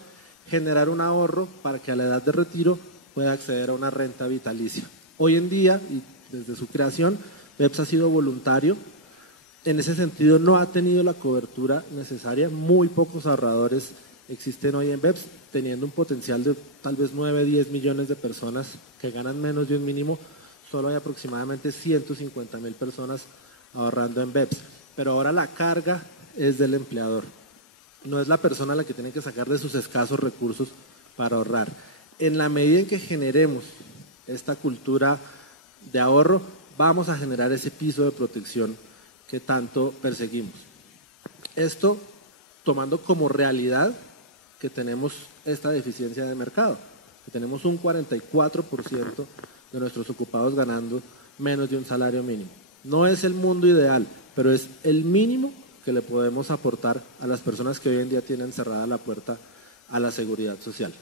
generar un ahorro para que a la edad de retiro pueda acceder a una renta vitalicia. Hoy en día, y desde su creación, BEPS ha sido voluntario. En ese sentido no ha tenido la cobertura necesaria. Muy pocos ahorradores existen hoy en BEPS, teniendo un potencial de tal vez 9, 10 millones de personas que ganan menos de un mínimo. Solo hay aproximadamente 150.000 personas ahorrando en BEPS. Pero ahora la carga es del empleador. No es la persona la que tiene que sacar de sus escasos recursos para ahorrar. En la medida en que generemos esta cultura de ahorro, vamos a generar ese piso de protección que tanto perseguimos. Esto tomando como realidad que tenemos esta deficiencia de mercado, que tenemos un 44% de nuestros ocupados ganando menos de un salario mínimo. No es el mundo ideal, pero es el mínimo que le podemos aportar a las personas que hoy en día tienen cerrada la puerta a la seguridad social.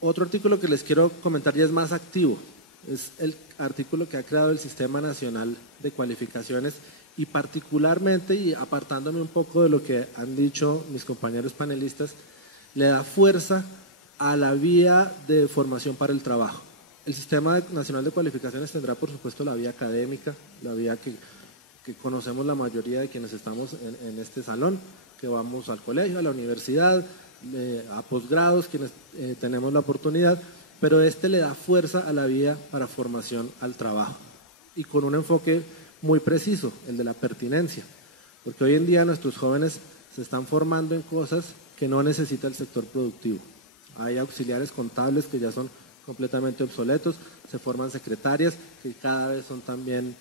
Otro artículo que les quiero comentar ya es más activo, es el artículo que ha creado el Sistema Nacional de Cualificaciones, y particularmente, y apartándome un poco de lo que han dicho mis compañeros panelistas, le da fuerza a la vía de formación para el trabajo. El Sistema Nacional de Cualificaciones tendrá, por supuesto, la vía académica, la vía que conocemos la mayoría de quienes estamos en este salón, que vamos al colegio, a la universidad, a posgrados, quienes tenemos la oportunidad, pero este le da fuerza a la vía para formación al trabajo, y con un enfoque muy preciso, el de la pertinencia, porque hoy en día nuestros jóvenes se están formando en cosas que no necesita el sector productivo. Hay auxiliares contables que ya son completamente obsoletos, se forman secretarias que cada vez son también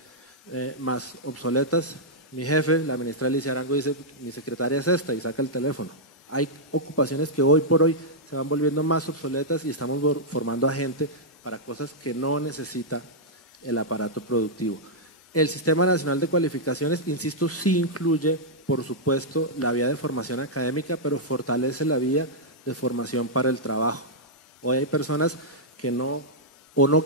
más obsoletas. Mi jefe, la ministra Alicia Arango, dice: mi secretaria es esta, y saca el teléfono. Hay ocupaciones que hoy por hoy se van volviendo más obsoletas y estamos formando a gente para cosas que no necesita el aparato productivo. El Sistema Nacional de Cualificaciones, insisto, sí incluye, por supuesto, la vía de formación académica, pero fortalece la vía de formación para el trabajo. Hoy hay personas que no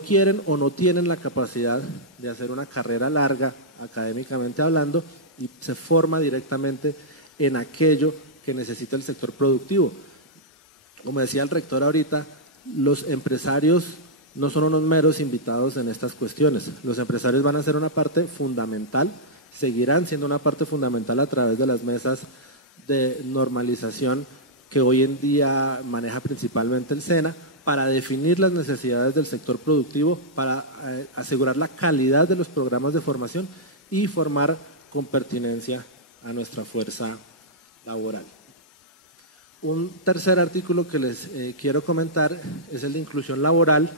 quieren o no tienen la capacidad de hacer una carrera larga, académicamente hablando, y se forma directamente en aquello que necesita el sector productivo. Como decía el rector ahorita, los empresarios no son unos meros invitados en estas cuestiones. Los empresarios van a ser una parte fundamental, seguirán siendo una parte fundamental a través de las mesas de normalización que hoy en día maneja principalmente el SENA, para definir las necesidades del sector productivo, para asegurar la calidad de los programas de formación y formar con pertinencia a nuestra fuerza laboral. Un tercer artículo que les quiero comentar es el de inclusión laboral.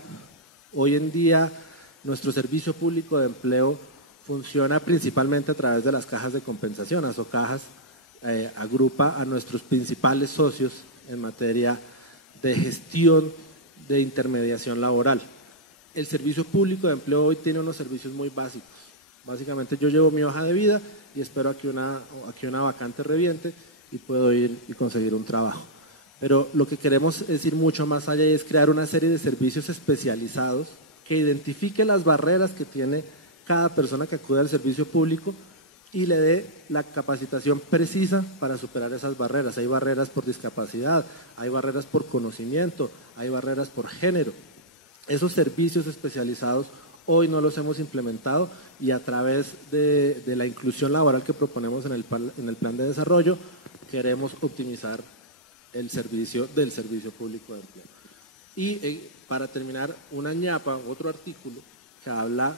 Hoy en día nuestro servicio público de empleo funciona principalmente a través de las cajas de compensación. Asocajas agrupa a nuestros principales socios en materia de gestión de intermediación laboral. El servicio público de empleo hoy tiene unos servicios muy básicos. Básicamente yo llevo mi hoja de vida y espero a que una vacante reviente y puedo ir y conseguir un trabajo. Pero lo que queremos es ir mucho más allá, y es crear una serie de servicios especializados que identifique las barreras que tiene cada persona que acude al servicio público y le dé la capacitación precisa para superar esas barreras. Hay barreras por discapacidad, hay barreras por conocimiento, hay barreras por género. Esos servicios especializados hoy no los hemos implementado, y a través de la inclusión laboral que proponemos en el plan de desarrollo queremos optimizar el servicio del servicio público de empleo. Y para terminar, una ñapa, otro artículo que habla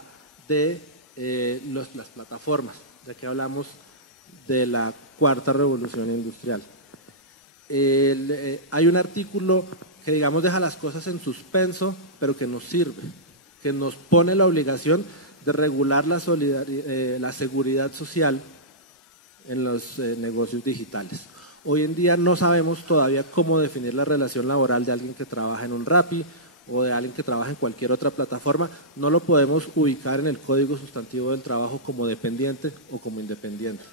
de las plataformas, ya que hablamos de la cuarta revolución industrial. Hay un artículo que, digamos, deja las cosas en suspenso, pero que nos sirve, que nos pone la obligación de regular la seguridad social en los negocios digitales. Hoy en día no sabemos todavía cómo definir la relación laboral de alguien que trabaja en un Rappi o de alguien que trabaja en cualquier otra plataforma, no lo podemos ubicar en el Código Sustantivo del Trabajo como dependiente o como independiente.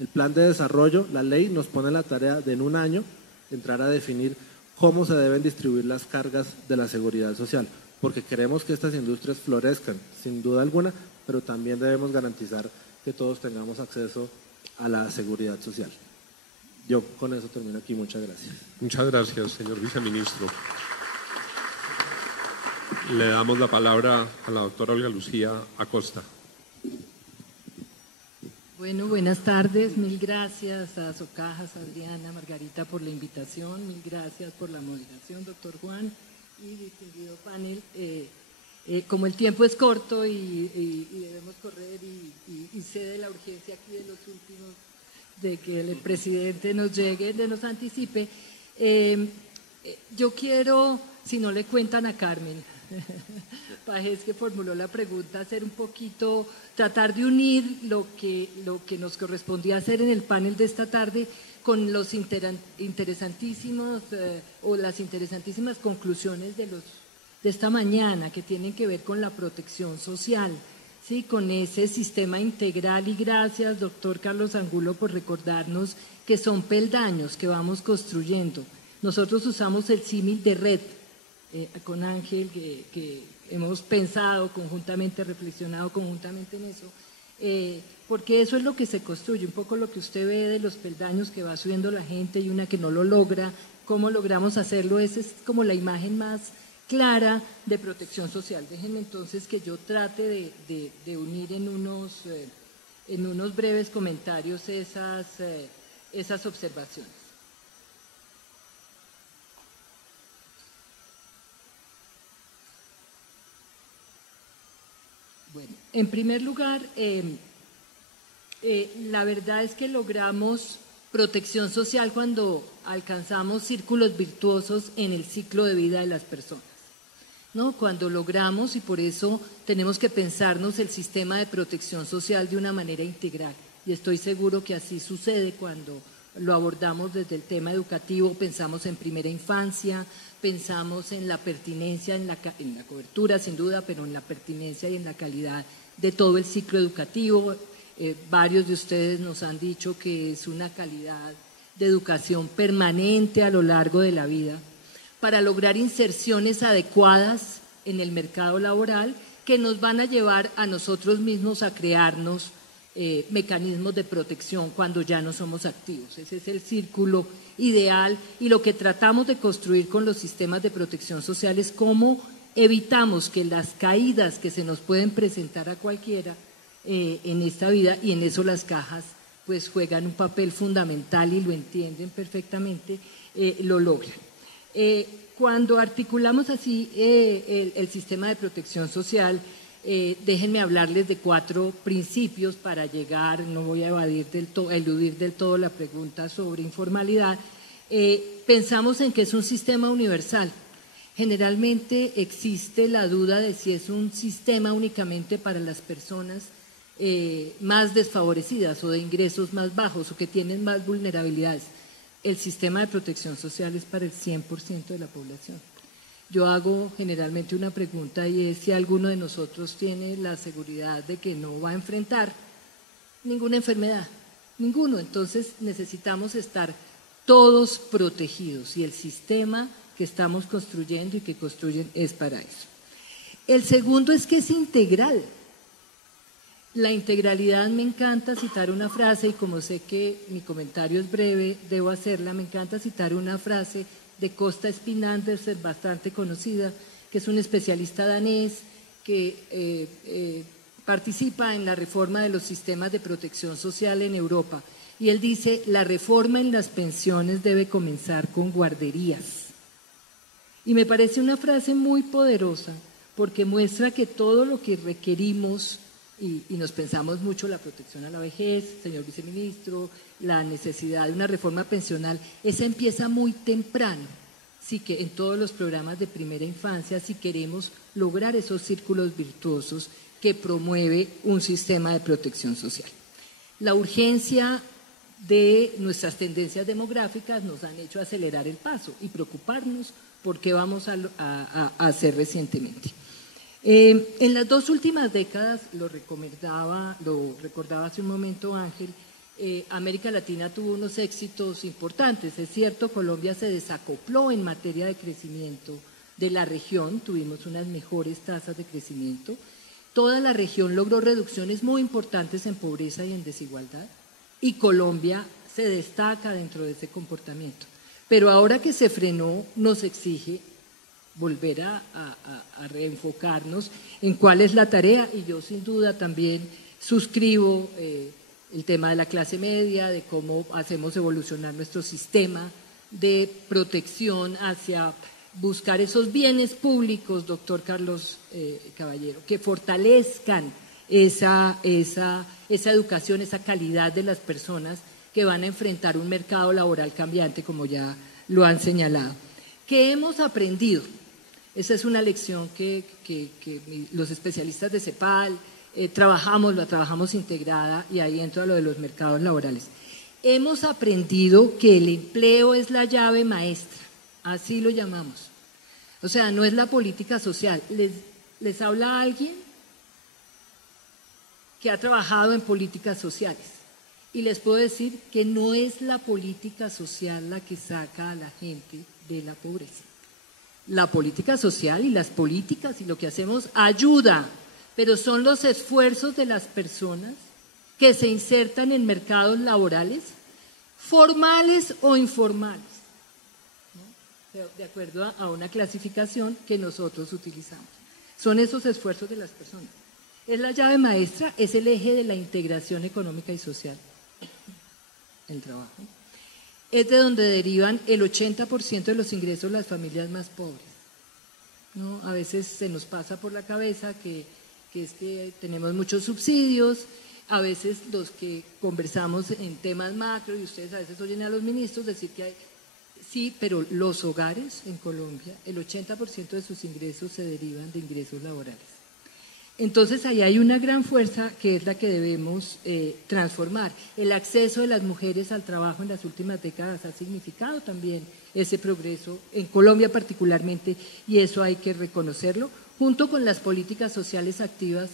El plan de desarrollo, la ley, nos pone la tarea de en un año entrar a definir cómo se deben distribuir las cargas de la seguridad social, porque queremos que estas industrias florezcan, sin duda alguna, pero también debemos garantizar que todos tengamos acceso a la seguridad social. Yo con eso termino aquí. Muchas gracias. Muchas gracias, señor viceministro. Le damos la palabra a la doctora Olga Lucía Acosta. Bueno, buenas tardes. Mil gracias a Socajas, Adriana, Margarita por la invitación. Mil gracias por la moderación, doctor Juan y distinguido panel. Como el tiempo es corto y debemos correr y sé de la urgencia aquí de los últimos, de que el presidente nos llegue, nos anticipe, yo quiero, si no le cuentan a Carmen Pajés, que formuló la pregunta, hacer un poquito, tratar de unir lo que nos correspondía hacer en el panel de esta tarde con los interesantísimos o las interesantísimas conclusiones de esta mañana, que tienen que ver con la protección social, ¿sí? Con ese sistema integral. Y gracias, doctor Carlos Angulo, por recordarnos que son peldaños que vamos construyendo. Nosotros usamos el símil de red con Ángel, que hemos pensado conjuntamente, reflexionado conjuntamente en eso, porque eso es lo que se construye, un poco lo que usted ve de los peldaños que va subiendo la gente y una que no lo logra, cómo logramos hacerlo. Esa es como la imagen más clara de protección social. Déjenme entonces que yo trate de unir en unos breves comentarios esas observaciones. Bueno, en primer lugar, la verdad es que logramos protección social cuando alcanzamos círculos virtuosos en el ciclo de vida de las personas, ¿no? Cuando logramos, y por eso tenemos que pensarnos el sistema de protección social de una manera integral, y estoy seguro que así sucede cuando lo abordamos desde el tema educativo. Pensamos en primera infancia, pensamos en la pertinencia, en la cobertura sin duda, pero en la pertinencia y en la calidad de todo el ciclo educativo. Varios de ustedes nos han dicho que es una calidad de educación permanente a lo largo de la vida, para lograr inserciones adecuadas en el mercado laboral que nos van a llevar a nosotros mismos a crearnos mecanismos de protección cuando ya no somos activos. Ese es el círculo ideal, y lo que tratamos de construir con los sistemas de protección social es cómo evitamos que las caídas que se nos pueden presentar a cualquiera en esta vida, y en eso las cajas pues juegan un papel fundamental y lo entienden perfectamente, lo logran. Cuando articulamos así el sistema de protección social, déjenme hablarles de 4 principios para llegar, no voy a eludir del todo la pregunta sobre informalidad. Pensamos en que es un sistema universal. Generalmente existe la duda de si es un sistema únicamente para las personas más desfavorecidas o de ingresos más bajos o que tienen más vulnerabilidades. El sistema de protección social es para el 100% de la población. Yo hago generalmente una pregunta, y es si alguno de nosotros tiene la seguridad de que no va a enfrentar ninguna enfermedad, ninguno. Entonces necesitamos estar todos protegidos, y el sistema que estamos construyendo y que construyen es para eso. El segundo es que es integral. La integralidad, me encanta citar una frase, y como sé que mi comentario es breve, debo hacerla. Me encanta citar una frase de Costa Spinandersen, bastante conocida, que es un especialista danés que participa en la reforma de los sistemas de protección social en Europa. Y él dice: la reforma en las pensiones debe comenzar con guarderías. Y me parece una frase muy poderosa, porque muestra que todo lo que requerimos, y nos pensamos mucho la protección a la vejez, señor viceministro, la necesidad de una reforma pensional, esa empieza muy temprano, sí, que en todos los programas de primera infancia, si queremos lograr esos círculos virtuosos que promueve un sistema de protección social. La urgencia de nuestras tendencias demográficas nos han hecho acelerar el paso y preocuparnos por qué vamos a hacer recientemente. En las 2 últimas décadas, lo recordaba hace un momento Ángel, América Latina tuvo unos éxitos importantes. Es cierto, Colombia se desacopló en materia de crecimiento de la región, tuvimos unas mejores tasas de crecimiento. Toda la región logró reducciones muy importantes en pobreza y en desigualdad, y Colombia se destaca dentro de ese comportamiento. Pero ahora que se frenó, nos exige volver a reenfocarnos en cuál es la tarea, y yo sin duda también suscribo el tema de la clase media, de cómo hacemos evolucionar nuestro sistema de protección hacia buscar esos bienes públicos, doctor Carlos Caballero, que fortalezcan esa educación, esa calidad de las personas que van a enfrentar un mercado laboral cambiante, como ya lo han señalado. ¿Qué hemos aprendido? Esa es una lección que los especialistas de CEPAL la trabajamos integrada, y ahí entra lo de los mercados laborales. Hemos aprendido que el empleo es la llave maestra, así lo llamamos. O sea, no es la política social. ¿Les habla alguien que ha trabajado en políticas sociales? Y les puedo decir que no es la política social la que saca a la gente de la pobreza. La política social y las políticas y lo que hacemos ayuda, pero son los esfuerzos de las personas que se insertan en mercados laborales, formales o informales, ¿no? De acuerdo a una clasificación que nosotros utilizamos. Son esos esfuerzos de las personas. Es la llave maestra, es el eje de la integración económica y social, el trabajo. Es de donde derivan el 80% de los ingresos de las familias más pobres, ¿no? A veces se nos pasa por la cabeza que es que tenemos muchos subsidios, a veces los que conversamos en temas macro, y ustedes a veces oyen a los ministros decir que hay, sí, pero los hogares en Colombia, el 80% de sus ingresos se derivan de ingresos laborales. Entonces ahí hay una gran fuerza que es la que debemos transformar. El acceso de las mujeres al trabajo en las últimas décadas ha significado también ese progreso, en Colombia particularmente, y eso hay que reconocerlo, junto con las políticas sociales activas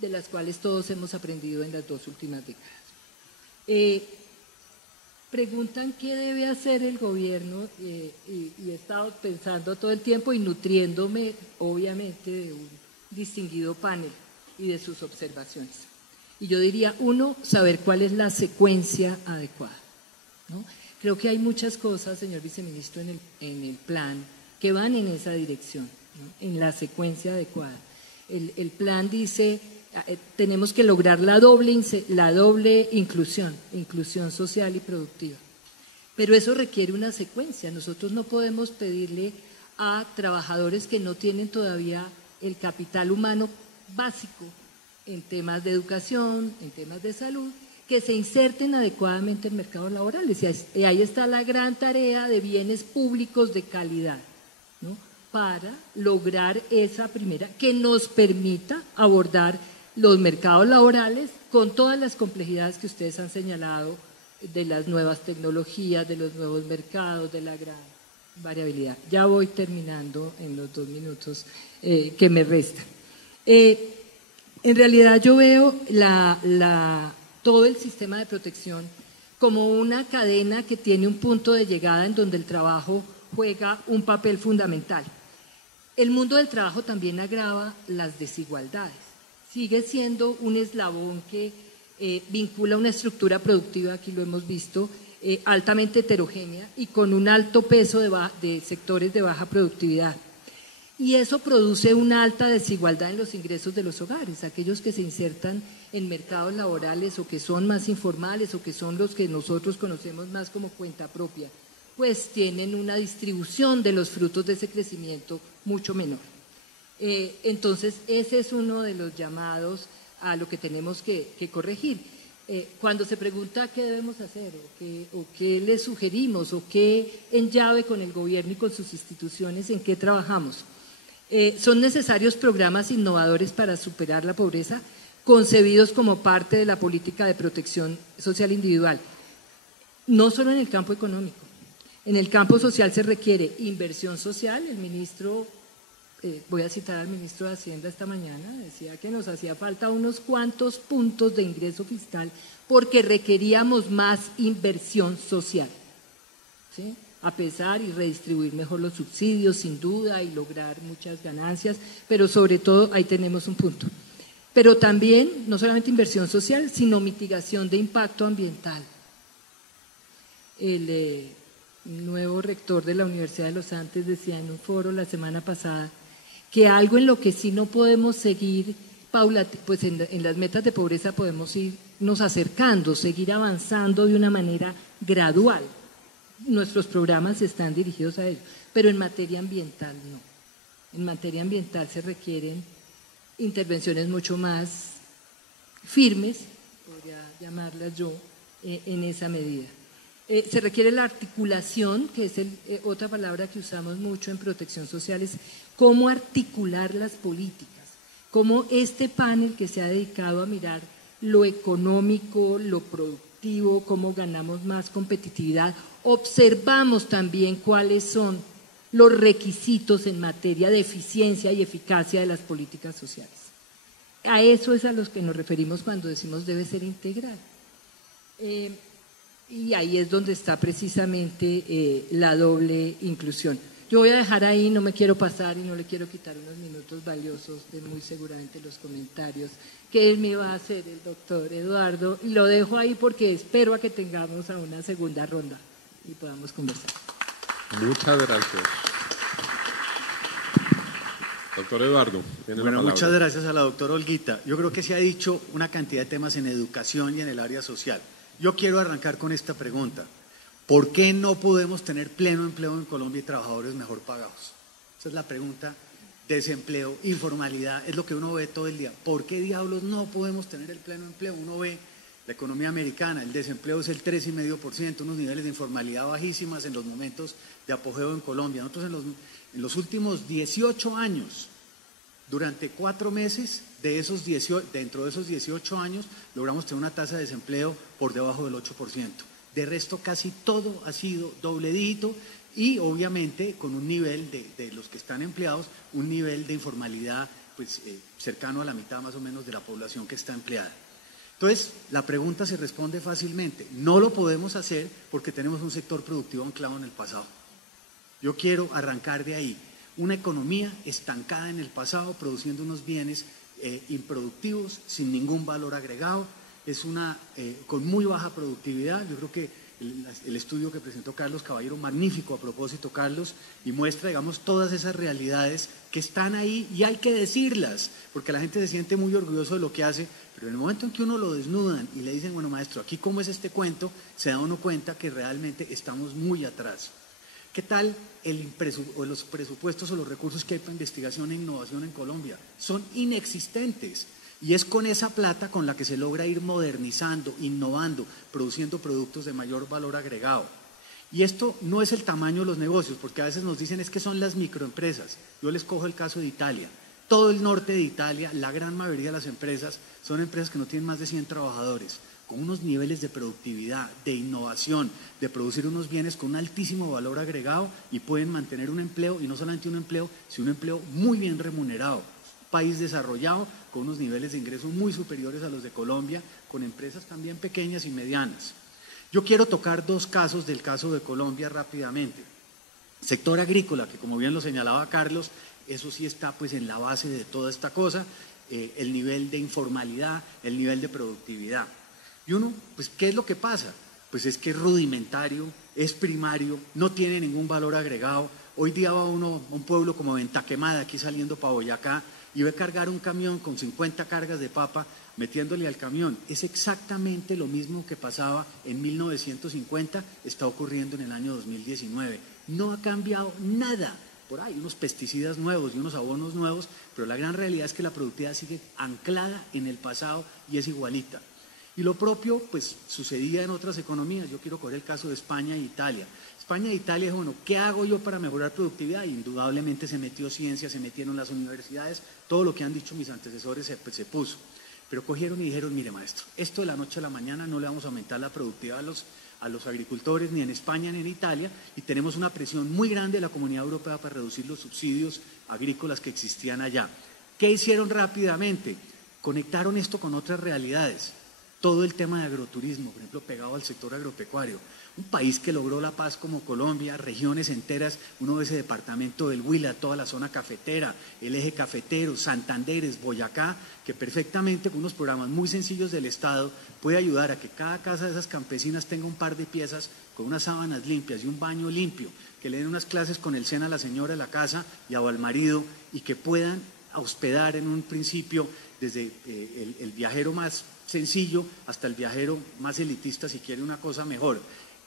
de las cuales todos hemos aprendido en las 2 últimas décadas. Preguntan qué debe hacer el gobierno, y he estado pensando todo el tiempo y nutriéndome obviamente de un distinguido panel y de sus observaciones. Y yo diría, 1, saber cuál es la secuencia adecuada, ¿no? Creo que hay muchas cosas, señor viceministro, en el plan que van en esa dirección, ¿no? En la secuencia adecuada. El plan dice, tenemos que lograr la doble inclusión social y productiva. Pero eso requiere una secuencia. Nosotros no podemos pedirle a trabajadores que no tienen todavía el capital humano básico en temas de educación, en temas de salud, que se inserten adecuadamente en mercados laborales. Y ahí está la gran tarea de bienes públicos de calidad, ¿no? Para lograr esa primera, que nos permita abordar los mercados laborales con todas las complejidades que ustedes han señalado, de las nuevas tecnologías, de los nuevos mercados, de la gran variabilidad. Ya voy terminando en los 2 minutos que me restan. En realidad yo veo todo el sistema de protección como una cadena que tiene un punto de llegada en donde el trabajo juega un papel fundamental. El mundo del trabajo también agrava las desigualdades. Sigue siendo un eslabón que vincula una estructura productiva, aquí lo hemos visto, altamente heterogénea y con un alto peso de sectores de baja productividad. Y eso produce una alta desigualdad en los ingresos de los hogares. Aquellos que se insertan en mercados laborales o que son más informales o que son los que nosotros conocemos más como cuenta propia, pues tienen una distribución de los frutos de ese crecimiento mucho menor. Entonces, ese es uno de los llamados a lo que tenemos que corregir. Cuando se pregunta qué debemos hacer o qué le sugerimos o qué en llave con el gobierno y con sus instituciones, en qué trabajamos. Son necesarios programas innovadores para superar la pobreza, concebidos como parte de la política de protección social individual. no solo en el campo económico. En el campo social se requiere inversión social. El ministro, voy a citar al ministro de Hacienda esta mañana, decía que nos hacía falta unos cuantos puntos de ingreso fiscal porque requeríamos más inversión social, ¿sí? A pesar y redistribuir mejor los subsidios, sin duda, y lograr muchas ganancias, pero sobre todo ahí tenemos un punto. Pero también, no solamente inversión social, sino mitigación de impacto ambiental. El nuevo rector de la Universidad de los Andes decía en un foro la semana pasada que algo en lo que sí no podemos seguir, pues en las metas de pobreza podemos irnos acercando, seguir avanzando de una manera gradual. Nuestros programas están dirigidos a ello, pero en materia ambiental no. En materia ambiental se requieren intervenciones mucho más firmes, podría llamarlas yo, en esa medida. Se requiere la articulación, que es otra palabra que usamos mucho en protección social, es cómo articular las políticas, cómo este panel que se ha dedicado a mirar lo económico, lo productivo, cómo ganamos más competitividad, observamos también cuáles son los requisitos en materia de eficiencia y eficacia de las políticas sociales. A eso es a los que nos referimos cuando decimos debe ser integral. Y ahí es donde está precisamente la doble inclusión. Yo voy a dejar ahí, no me quiero pasar y no le quiero quitar unos minutos valiosos de muy seguramente los comentarios que él me va a hacer, el doctor Eduardo, y lo dejo ahí porque espero a que tengamos a una segunda ronda y podamos conversar. Muchas gracias. Doctor Eduardo, tiene la palabra. Muchas gracias a la doctora Olguita. Yo creo que se ha dicho una cantidad de temas en educación y en el área social. Yo quiero arrancar con esta pregunta. ¿Por qué no podemos tener pleno empleo en Colombia y trabajadores mejor pagados? Esa es la pregunta. Desempleo, informalidad, es lo que uno ve todo el día. ¿Por qué diablos no podemos tener el pleno empleo? Uno ve la economía americana, el desempleo es el 3,5%, unos niveles de informalidad bajísimas en los momentos de apogeo en Colombia. Nosotros en los últimos 18 años, durante 4 meses dentro de esos 18 años, logramos tener una tasa de desempleo por debajo del 8%. De resto, casi todo ha sido doble dígito y obviamente con un nivel de los que están empleados, un nivel de informalidad pues, cercano a la mitad más o menos de la población que está empleada. Entonces, la pregunta se responde fácilmente. No lo podemos hacer porque tenemos un sector productivo anclado en el pasado. Yo quiero arrancar de ahí. Una economía estancada en el pasado, produciendo unos bienes improductivos, sin ningún valor agregado, con muy baja productividad. Yo creo que el estudio que presentó Carlos Caballero, magnífico a propósito, Carlos, y muestra, digamos, todas esas realidades que están ahí y hay que decirlas, porque la gente se siente muy orgulloso de lo que hace, pero en el momento en que uno lo desnudan y le dicen, bueno, maestro, aquí cómo es este cuento, se da uno cuenta que realmente estamos muy atrás. ¿Qué tal los presupuestos o los recursos que hay para investigación e innovación en Colombia? Son inexistentes. Y es con esa plata con la que se logra ir modernizando, innovando, produciendo productos de mayor valor agregado. Y esto no es el tamaño de los negocios, porque a veces nos dicen es que son las microempresas. Yo les cojo el caso de Italia. Todo el norte de Italia, la gran mayoría de las empresas son empresas que no tienen más de 100 trabajadores, con unos niveles de productividad, de innovación, de producir unos bienes con un altísimo valor agregado y pueden mantener un empleo, y no solamente un empleo, sino un empleo muy bien remunerado. País desarrollado con unos niveles de ingreso muy superiores a los de Colombia, con empresas también pequeñas y medianas. Yo quiero tocar 2 casos del caso de Colombia rápidamente. Sector agrícola, que como bien lo señalaba Carlos, eso sí está pues en la base de toda esta cosa, el nivel de informalidad, el nivel de productividad. Y uno, pues ¿qué es lo que pasa? Pues es que es rudimentario, es primario, no tiene ningún valor agregado. Hoy día va uno a un pueblo como Ventaquemada, aquí saliendo para Boyacá, y ve cargar un camión con 50 cargas de papa metiéndole al camión. Es exactamente lo mismo que pasaba en 1950, está ocurriendo en el año 2019. No ha cambiado nada. Por ahí unos pesticidas nuevos y unos abonos nuevos, pero la gran realidad es que la productividad sigue anclada en el pasado y es igualita. Y lo propio pues sucedía en otras economías. Yo quiero coger el caso de España e Italia. España e Italia, bueno, ¿qué hago yo para mejorar productividad? Indudablemente se metió ciencia, se metieron las universidades, todo lo que han dicho mis antecesores se puso. Pero cogieron y dijeron, mire maestro, esto de la noche a la mañana no le vamos a aumentar la productividad a los agricultores ni en España ni en Italia, y tenemos una presión muy grande de la Comunidad Europea para reducir los subsidios agrícolas que existían allá. ¿Qué hicieron rápidamente? Conectaron esto con otras realidades. Todo el tema de agroturismo, por ejemplo, pegado al sector agropecuario. Un país que logró la paz como Colombia, regiones enteras, uno ve ese departamento del Huila, toda la zona cafetera, el eje cafetero, Santanderes, Boyacá, que perfectamente con unos programas muy sencillos del Estado puede ayudar a que cada casa de esas campesinas tenga un par de piezas con unas sábanas limpias y un baño limpio, que le den unas clases con el SENA a la señora de la casa y al marido, y que puedan hospedar en un principio desde el viajero más sencillo hasta el viajero más elitista si quiere una cosa mejor.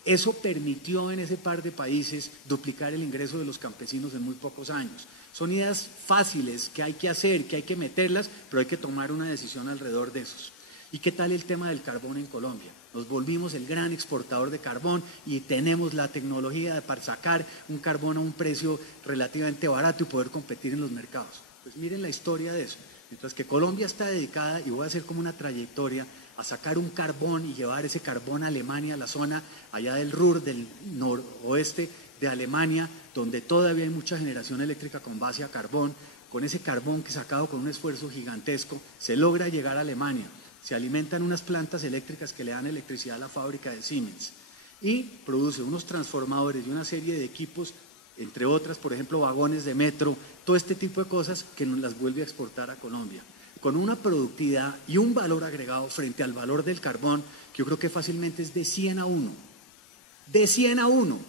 Eso permitió en ese par de países duplicar el ingreso de los campesinos en muy pocos años. Son ideas fáciles que hay que hacer, que hay que meterlas, pero hay que tomar una decisión alrededor de esos. ¿Y qué tal el tema del carbón en Colombia? Nos volvimos el gran exportador de carbón y tenemos la tecnología para sacar un carbón a un precio relativamente barato y poder competir en los mercados. Pues miren la historia de eso. Mientras que Colombia está dedicada, y voy a hacer como una trayectoria, a sacar un carbón y llevar ese carbón a Alemania, a la zona allá del Ruhr, del noroeste de Alemania, donde todavía hay mucha generación eléctrica con base a carbón. Con ese carbón que sacado con un esfuerzo gigantesco, se logra llegar a Alemania. Se alimentan unas plantas eléctricas que le dan electricidad a la fábrica de Siemens y produce unos transformadores y una serie de equipos, entre otras, por ejemplo, vagones de metro, todo este tipo de cosas que nos las vuelve a exportar a Colombia, con una productividad y un valor agregado frente al valor del carbón, que yo creo que fácilmente es de 100 a 1. De 100 a 1.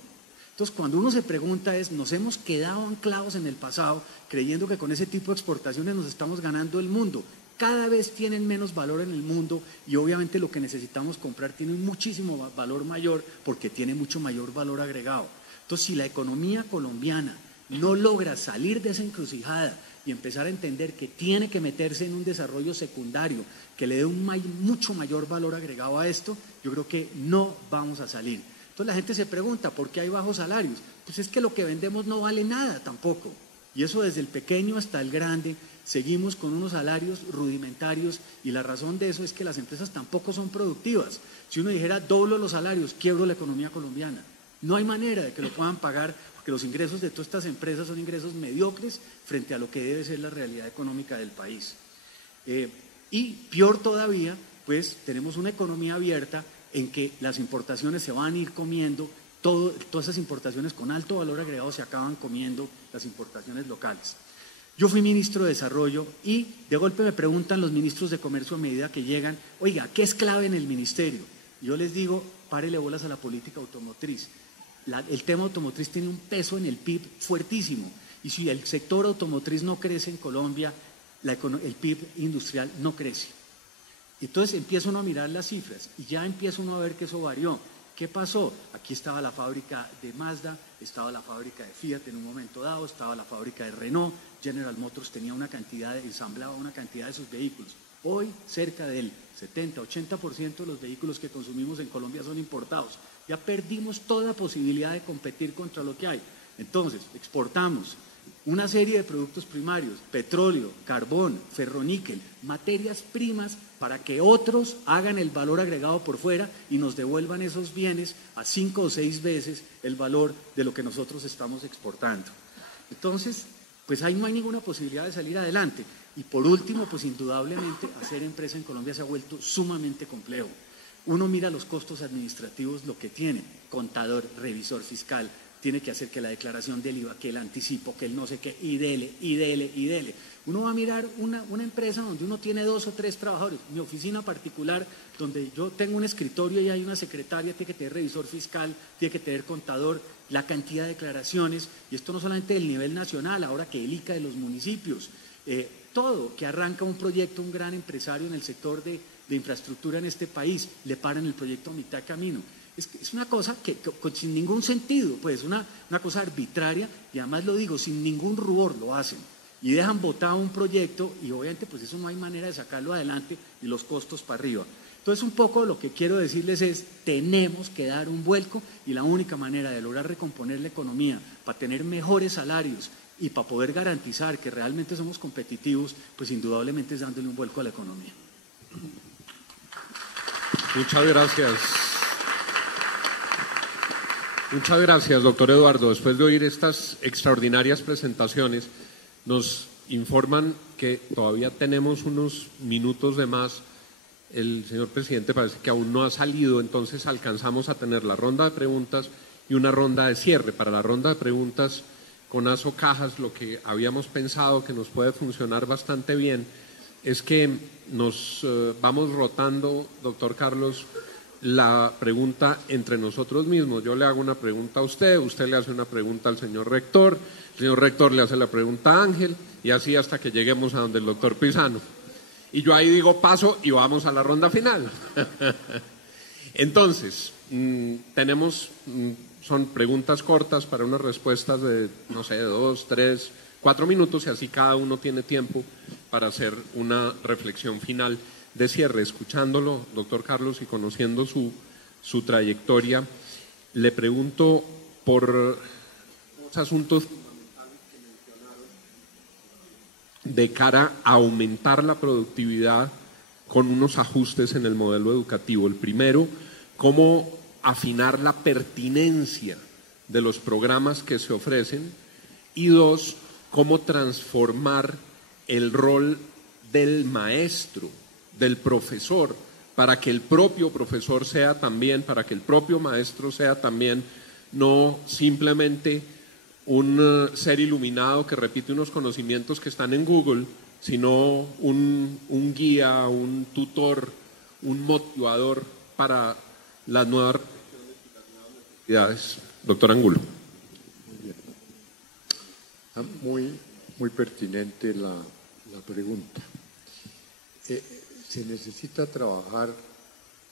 Entonces, cuando uno se pregunta nos hemos quedado anclados en el pasado, creyendo que con ese tipo de exportaciones nos estamos ganando el mundo. Cada vez tienen menos valor en el mundo y obviamente lo que necesitamos comprar tiene un muchísimo valor mayor porque tiene mucho mayor valor agregado. Entonces, si la economía colombiana no logra salir de esa encrucijada y empezar a entender que tiene que meterse en un desarrollo secundario que le dé un mucho mayor valor agregado a esto, yo creo que no vamos a salir. Entonces la gente se pregunta, ¿por qué hay bajos salarios? Pues es que lo que vendemos no vale nada tampoco. Y eso desde el pequeño hasta el grande, seguimos con unos salarios rudimentarios y la razón de eso es que las empresas tampoco son productivas. Si uno dijera doblo los salarios, quiebro la economía colombiana. No hay manera de que lo puedan pagar porque los ingresos de todas estas empresas son ingresos mediocres frente a lo que debe ser la realidad económica del país. Y peor todavía, pues tenemos una economía abierta en que las importaciones se van a ir comiendo, todas esas importaciones con alto valor agregado se acaban comiendo las importaciones locales. Yo fui ministro de Desarrollo y de golpe me preguntan los ministros de Comercio a medida que llegan, oiga, ¿qué es clave en el ministerio? Y yo les digo, párele bolas a la política automotriz. El tema automotriz tiene un peso en el PIB fuertísimo y si el sector automotriz no crece en Colombia, el PIB industrial no crece. Entonces empieza uno a mirar las cifras y ya empieza uno a ver que eso varió. ¿Qué pasó? Aquí estaba la fábrica de Mazda, estaba la fábrica de Fiat en un momento dado, estaba la fábrica de Renault, General Motors tenía ensamblaba una cantidad de sus vehículos. Hoy cerca del 70-80% de los vehículos que consumimos en Colombia son importados. Ya perdimos toda posibilidad de competir contra lo que hay. Entonces, exportamos una serie de productos primarios, petróleo, carbón, ferroníquel, materias primas para que otros hagan el valor agregado por fuera y nos devuelvan esos bienes a 5 o 6 veces el valor de lo que nosotros estamos exportando. Entonces, pues ahí no hay ninguna posibilidad de salir adelante. Y por último, pues indudablemente hacer empresa en Colombia se ha vuelto sumamente complejo. Uno mira los costos administrativos, lo que tiene, contador, revisor fiscal, tiene que hacer que la declaración del IVA, que el anticipo, que el no sé qué, y dele. Uno va a mirar una empresa donde uno tiene 2 o 3 trabajadores. Mi oficina particular, donde yo tengo un escritorio y hay una secretaria, tiene que tener revisor fiscal, tiene que tener contador, la cantidad de declaraciones, y esto no solamente del nivel nacional, ahora que el ICA de los municipios, todo, que arranca un proyecto, un gran empresario en el sector de infraestructura en este país, le paran el proyecto a mitad de camino. Es una cosa que sin ningún sentido, pues una cosa arbitraria y además lo digo, sin ningún rubor lo hacen y dejan botado un proyecto y obviamente pues eso no hay manera de sacarlo adelante y los costos para arriba. Entonces un poco lo que quiero decirles es, tenemos que dar un vuelco y la única manera de lograr recomponer la economía para tener mejores salarios y para poder garantizar que realmente somos competitivos, pues indudablemente es dándole un vuelco a la economía. Muchas gracias. Muchas gracias, doctor Eduardo. Después de oír estas extraordinarias presentaciones, nos informan que todavía tenemos unos minutos de más. El señor presidente parece que aún no ha salido, entonces alcanzamos a tener la ronda de preguntas y una ronda de cierre. Para la ronda de preguntas con Aso Cajas, lo que habíamos pensado que nos puede funcionar bastante bien es que nos vamos rotando, doctor Carlos, la pregunta entre nosotros mismos. Yo le hago una pregunta a usted, usted le hace una pregunta al señor rector, el señor rector le hace la pregunta a Ángel, y así hasta que lleguemos a donde el doctor Pisano. Y yo ahí digo paso y vamos a la ronda final. Entonces, tenemos, son preguntas cortas para unas respuestas de, no sé, 2, 3, 4 minutos, y así cada uno tiene tiempo para hacer una reflexión final de cierre. Escuchándolo, doctor Carlos, y conociendo su trayectoria, le pregunto por los asuntos de cara a aumentar la productividad con unos ajustes en el modelo educativo. El primero, cómo afinar la pertinencia de los programas que se ofrecen, y dos, cómo transformar el rol del maestro, del profesor, para que el propio profesor sea también, para que el propio maestro sea también, no simplemente un ser iluminado que repite unos conocimientos que están en Google, sino un guía, un tutor, un motivador para las nuevas actividades. Doctor Angulo. Muy pertinente la pregunta. Se necesita trabajar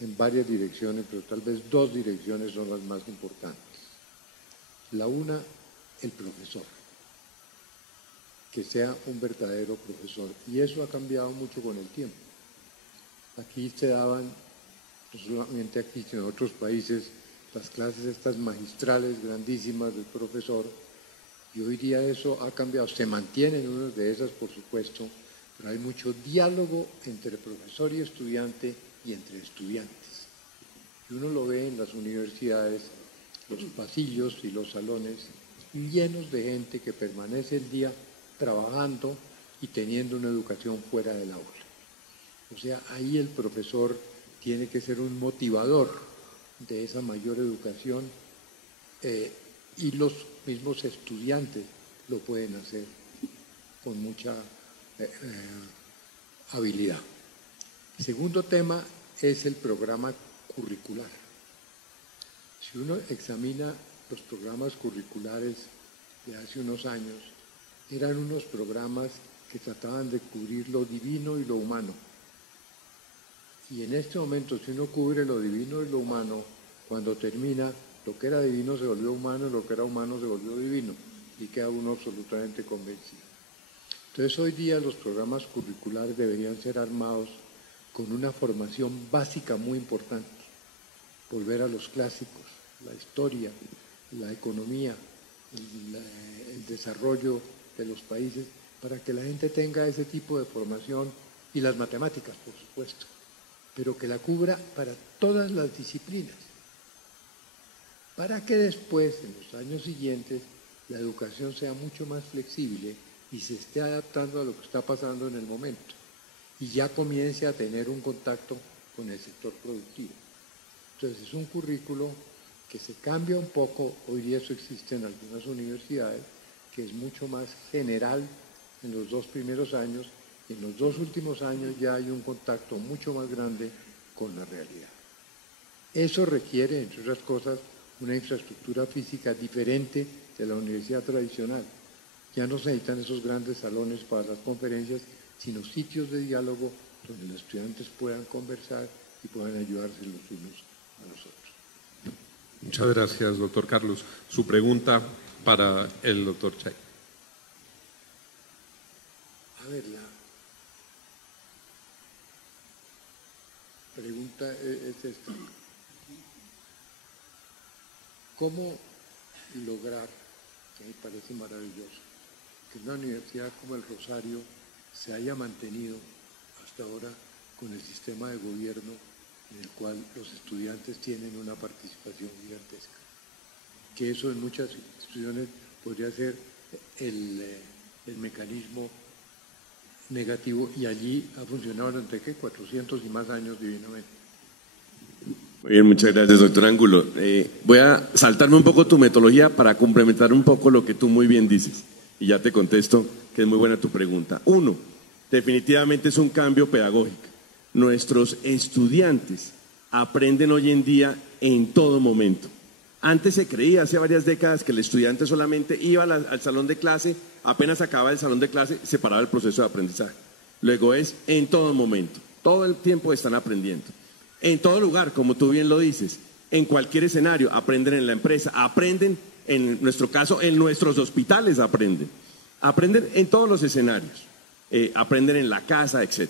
en varias direcciones, pero tal vez 2 direcciones son las más importantes. La una, el profesor, que sea un verdadero profesor, y eso ha cambiado mucho con el tiempo. Aquí se daban, no solamente aquí, sino en otros países, las clases estas magistrales grandísimas del profesor, y hoy día eso ha cambiado. Se mantienen unas de esas, por supuesto, pero hay mucho diálogo entre profesor y estudiante y entre estudiantes. Y uno lo ve en las universidades, los pasillos y los salones llenos de gente que permanece el día trabajando y teniendo una educación fuera del aula. O sea, ahí el profesor tiene que ser un motivador de esa mayor educación, y los mismos estudiantes lo pueden hacer con mucha habilidad. El segundo tema es el programa curricular. Si uno examina los programas curriculares de hace unos años, eran unos programas que trataban de cubrir lo divino y lo humano. Y en este momento, si uno cubre lo divino y lo humano, cuando termina, lo que era divino se volvió humano y lo que era humano se volvió divino, y queda uno absolutamente convencido. Entonces, hoy día los programas curriculares deberían ser armados con una formación básica muy importante. Volver a los clásicos, la historia, la economía, el desarrollo de los países, para que la gente tenga ese tipo de formación, y las matemáticas, por supuesto, pero que la cubra para todas las disciplinas, para que después, en los años siguientes, la educación sea mucho más flexible y se esté adaptando a lo que está pasando en el momento, y ya comience a tener un contacto con el sector productivo. Entonces, es un currículo que se cambia un poco. Hoy día eso existe en algunas universidades, que es mucho más general en los 2 primeros años, y en los 2 últimos años ya hay un contacto mucho más grande con la realidad. Eso requiere, entre otras cosas, una infraestructura física diferente de la universidad tradicional. Ya no se necesitan esos grandes salones para las conferencias, sino sitios de diálogo donde los estudiantes puedan conversar y puedan ayudarse los unos a los otros. Muchas gracias, doctor Carlos. Su pregunta para el doctor Chay. A ver, la pregunta es esta. ¿Cómo lograr, que me parece maravilloso, que una universidad como el Rosario se haya mantenido hasta ahora con el sistema de gobierno en el cual los estudiantes tienen una participación gigantesca? que eso en muchas instituciones podría ser el mecanismo negativo, y allí ha funcionado durante 400 y más años divinamente. Muy bien, muchas gracias, doctor Angulo. Voy a saltarme un poco tu metodología para complementar un poco lo que tú muy bien dices, y ya te contesto que es muy buena tu pregunta. Uno, definitivamente es un cambio pedagógico. Nuestros estudiantes aprenden hoy en día en todo momento. Antes se creía, hace varias décadas, que el estudiante solamente iba al salón de clase, apenas acababa el salón de clase, se paraba el proceso de aprendizaje. Luego es en todo momento, todo el tiempo están aprendiendo. En todo lugar, como tú bien lo dices, en cualquier escenario, aprenden en la empresa, aprenden, en nuestro caso, en nuestros hospitales aprenden en todos los escenarios, aprenden en la casa, etc.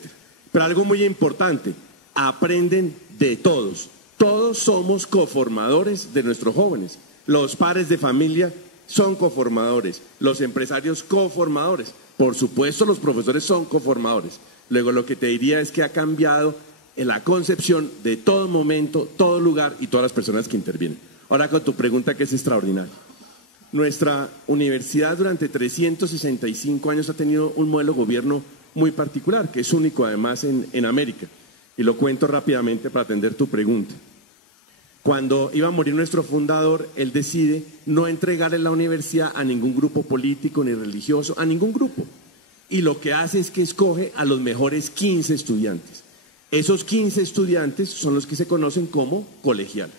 Pero algo muy importante, aprenden de todos. Todos somos coformadores de nuestros jóvenes. Los padres de familia son coformadores, los empresarios coformadores. Por supuesto, los profesores son coformadores. Luego, lo que te diría es que ha cambiado en la concepción de todo momento, todo lugar y todas las personas que intervienen. Ahora con tu pregunta, que es extraordinaria. Nuestra universidad durante 365 años ha tenido un modelo de gobierno muy particular, que es único además en América. Y lo cuento rápidamente para atender tu pregunta. Cuando iba a morir nuestro fundador, él decide no entregarle la universidad a ningún grupo político ni religioso, a ningún grupo. Y lo que hace es que escoge a los mejores 15 estudiantes. Esos 15 estudiantes son los que se conocen como colegiales.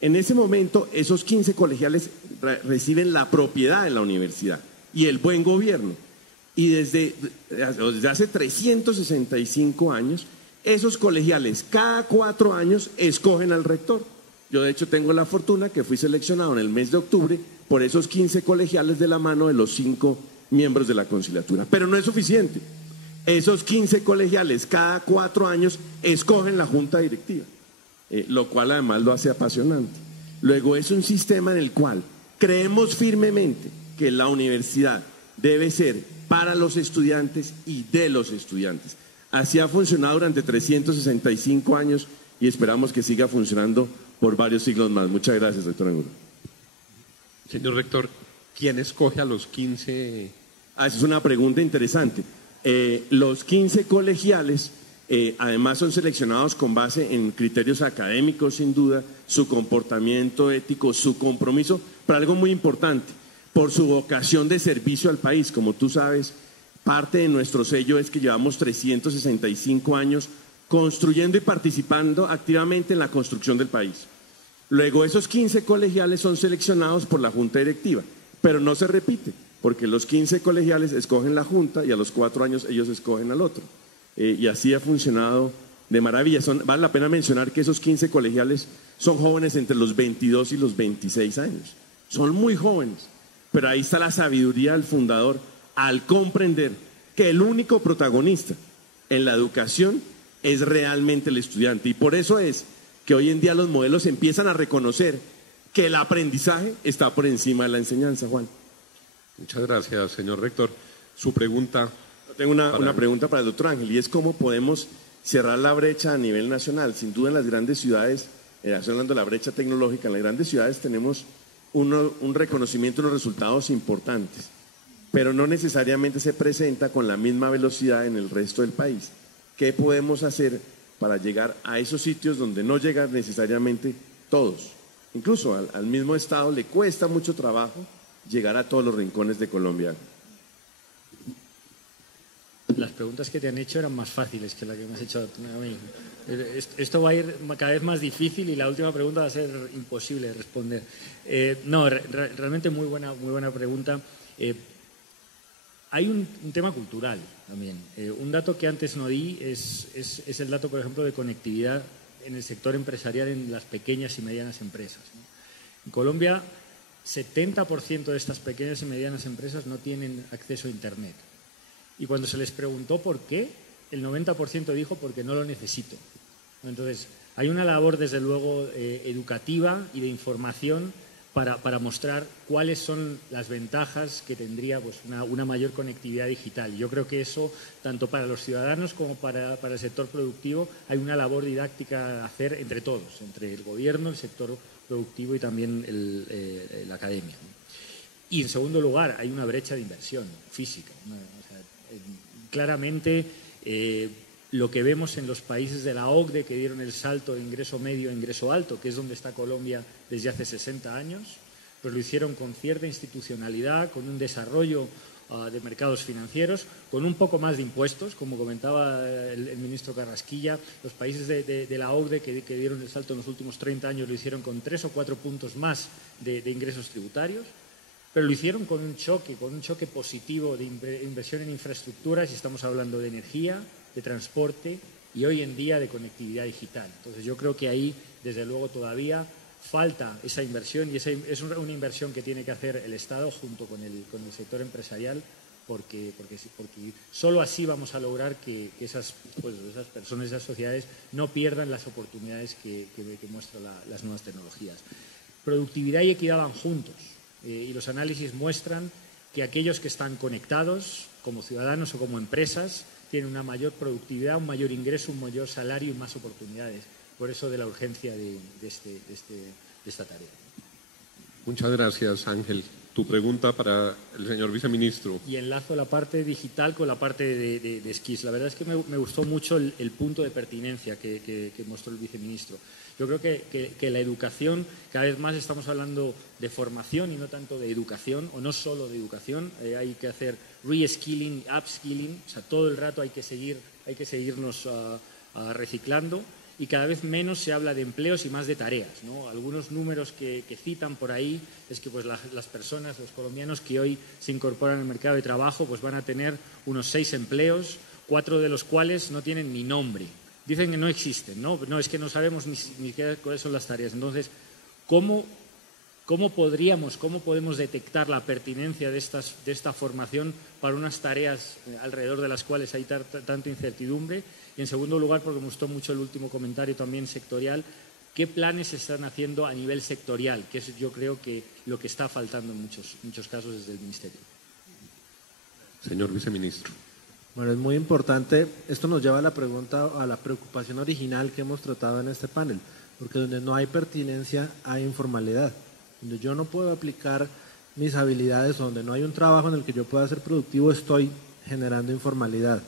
En ese momento, esos 15 colegiales reciben la propiedad de la universidad y el buen gobierno. Y desde hace 365 años, esos colegiales cada 4 años escogen al rector. Yo de hecho tengo la fortuna que fui seleccionado en el mes de octubre por esos 15 colegiales de la mano de los 5 miembros de la conciliatura. Pero no es suficiente. Esos 15 colegiales cada 4 años escogen la junta directiva, lo cual además lo hace apasionante. Luego es un sistema en el cual creemos firmemente que la universidad debe ser para los estudiantes y de los estudiantes. Así ha funcionado durante 365 años y esperamos que siga funcionando por varios siglos más. Muchas gracias, doctor Angulo. Señor rector, ¿quién escoge a los 15? Esa es una pregunta interesante. Los 15 colegiales además son seleccionados con base en criterios académicos, sin duda, su comportamiento ético, su compromiso, pero algo muy importante, por su vocación de servicio al país. Como tú sabes, parte de nuestro sello es que llevamos 365 años construyendo y participando activamente en la construcción del país. Luego esos 15 colegiales son seleccionados por la junta directiva, pero no se repite, porque los 15 colegiales escogen la junta y a los 4 años ellos escogen al otro. Y así ha funcionado de maravilla. Vale la pena mencionar que esos 15 colegiales son jóvenes entre los 22 y los 26 años. Son muy jóvenes, pero ahí está la sabiduría del fundador al comprender que el único protagonista en la educación es realmente el estudiante. Y por eso es que hoy en día los modelos empiezan a reconocer que el aprendizaje está por encima de la enseñanza, Juan. Muchas gracias, señor rector. Su pregunta. Tengo una pregunta para el doctor Ángel, y es cómo podemos cerrar la brecha a nivel nacional. Sin duda en las grandes ciudades, estoy hablando de la brecha tecnológica, en las grandes ciudades tenemos un reconocimiento, unos resultados importantes, pero no necesariamente se presenta con la misma velocidad en el resto del país. ¿Qué podemos hacer para llegar a esos sitios donde no llegan necesariamente todos? Incluso al mismo Estado le cuesta mucho trabajo llegar a todos los rincones de Colombia. Las preguntas que te han hecho eran más fáciles que las que me has hecho a mí. Esto va a ir cada vez más difícil y la última pregunta va a ser imposible de responder. Realmente muy buena pregunta. Hay un tema cultural también. Un dato que antes no di es el dato, por ejemplo, de conectividad en el sector empresarial en las pequeñas y medianas empresas, ¿no? En Colombia, 70% de estas pequeñas y medianas empresas no tienen acceso a Internet. Y cuando se les preguntó por qué, el 90% dijo porque no lo necesito. Entonces, hay una labor, desde luego, educativa y de información para mostrar cuáles son las ventajas que tendría pues, una mayor conectividad digital. Yo creo que eso, tanto para los ciudadanos como para el sector productivo, hay una labor didáctica a hacer entre todos, entre el gobierno, el sector productivo y también la academia. Y en segundo lugar, hay una brecha de inversión física. Claramente, lo que vemos en los países de la OCDE que dieron el salto de ingreso medio a ingreso alto, que es donde está Colombia desde hace 60 años, pues lo hicieron con cierta institucionalidad, con un desarrollo de mercados financieros, con un poco más de impuestos, como comentaba el ministro Carrasquilla. Los países de la OCDE que dieron el salto en los últimos 30 años lo hicieron con 3 o 4 puntos más de ingresos tributarios, pero lo hicieron con un choque positivo de inversión en infraestructuras, y estamos hablando de energía, de transporte y hoy en día de conectividad digital. Entonces yo creo que ahí, desde luego, todavía falta esa inversión, y es una inversión que tiene que hacer el Estado junto con el sector empresarial, porque solo así vamos a lograr que esas personas, esas sociedades no pierdan las oportunidades que muestran las nuevas tecnologías. Productividad y equidad van juntos, y los análisis muestran que aquellos que están conectados, como ciudadanos o como empresas, tienen una mayor productividad, un mayor ingreso, un mayor salario y más oportunidades. Por eso de la urgencia de esta tarea. Muchas gracias, Ángel. Tu pregunta para el señor viceministro. Y enlazo la parte digital con la parte de SKIS. La verdad es que me gustó mucho el punto de pertinencia que mostró el viceministro. Yo creo que la educación, cada vez más estamos hablando de formación y no tanto de educación, o no solo de educación. Hay que hacer reskilling, upskilling, o sea, todo el rato hay que seguirnos reciclando, y cada vez menos se habla de empleos y más de tareas, ¿no? Algunos números que citan por ahí es que pues, las personas, los colombianos que hoy se incorporan al mercado de trabajo, pues van a tener unos 6 empleos, 4 de los cuales no tienen ni nombre. Dicen que no existen, ¿no? No, es que no sabemos ni siquiera cuáles son las tareas. Entonces, ¿cómo podemos detectar la pertinencia de esta formación para unas tareas alrededor de las cuales hay tanta incertidumbre? Y en segundo lugar, porque me gustó mucho el último comentario también sectorial, ¿qué planes se están haciendo a nivel sectorial? Que es, yo creo, que lo que está faltando en muchos casos desde el Ministerio. Señor viceministro. Bueno, es muy importante. Esto nos lleva a la pregunta, a la preocupación original que hemos tratado en este panel, porque donde no hay pertinencia hay informalidad. Donde yo no puedo aplicar mis habilidades, donde no hay un trabajo en el que yo pueda ser productivo, estoy generando informalidad.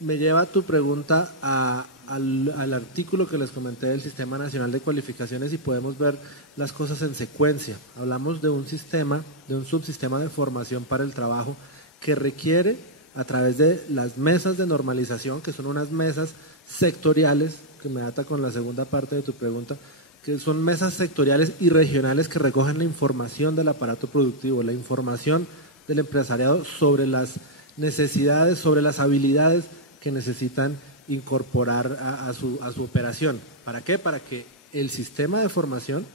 Me lleva tu pregunta al artículo que les comenté del Sistema Nacional de Cualificaciones, y podemos ver las cosas en secuencia. Hablamos de un subsistema de formación para el trabajo que requiere, a través de las mesas de normalización, que son unas mesas sectoriales, que me ata con la segunda parte de tu pregunta, que son mesas sectoriales y regionales que recogen la información del aparato productivo, la información del empresariado sobre las necesidades, sobre las habilidades que necesitan incorporar a su operación. ¿Para qué? Para que el sistema de formación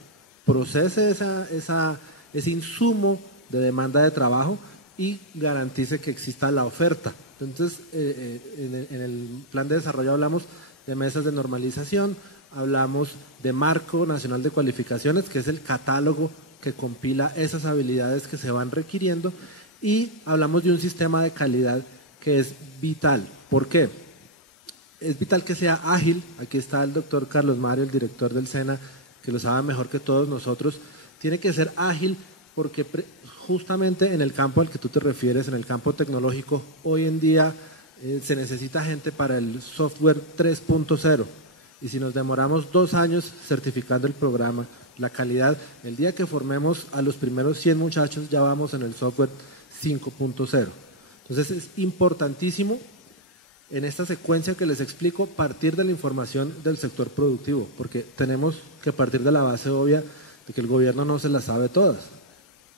procese ese insumo de demanda de trabajo y garantice que exista la oferta. Entonces, en el plan de desarrollo hablamos de mesas de normalización, hablamos de Marco Nacional de Cualificaciones, que es el catálogo que compila esas habilidades que se van requiriendo, y hablamos de un sistema de calidad que es vital. ¿Por qué? Es vital que sea ágil. Aquí está el doctor Carlos Mario, el director del SENA, que lo sabe mejor que todos nosotros. Tiene que ser ágil porque justamente en el campo al que tú te refieres, en el campo tecnológico, hoy en día se necesita gente para el software 3.0. Y si nos demoramos 2 años certificando el programa, la calidad, el día que formemos a los primeros 100 muchachos ya vamos en el software 5.0. Entonces es importantísimo, en esta secuencia que les explico, partir de la información del sector productivo, porque tenemos que partir de la base obvia de que el gobierno no se las sabe todas,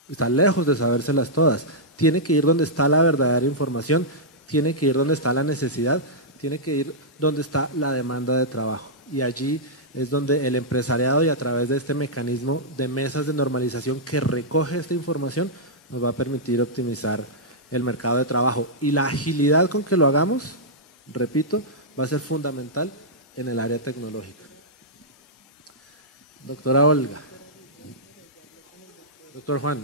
está lejos de sabérselas todas. Tiene que ir donde está la verdadera información, tiene que ir donde está la necesidad, tiene que ir donde está la demanda de trabajo. Y allí es donde el empresariado, y a través de este mecanismo de mesas de normalización que recoge esta información, nos va a permitir optimizar el mercado de trabajo. Y la agilidad con que lo hagamos, repito, va a ser fundamental en el área tecnológica. Doctora Olga. Doctor Juan,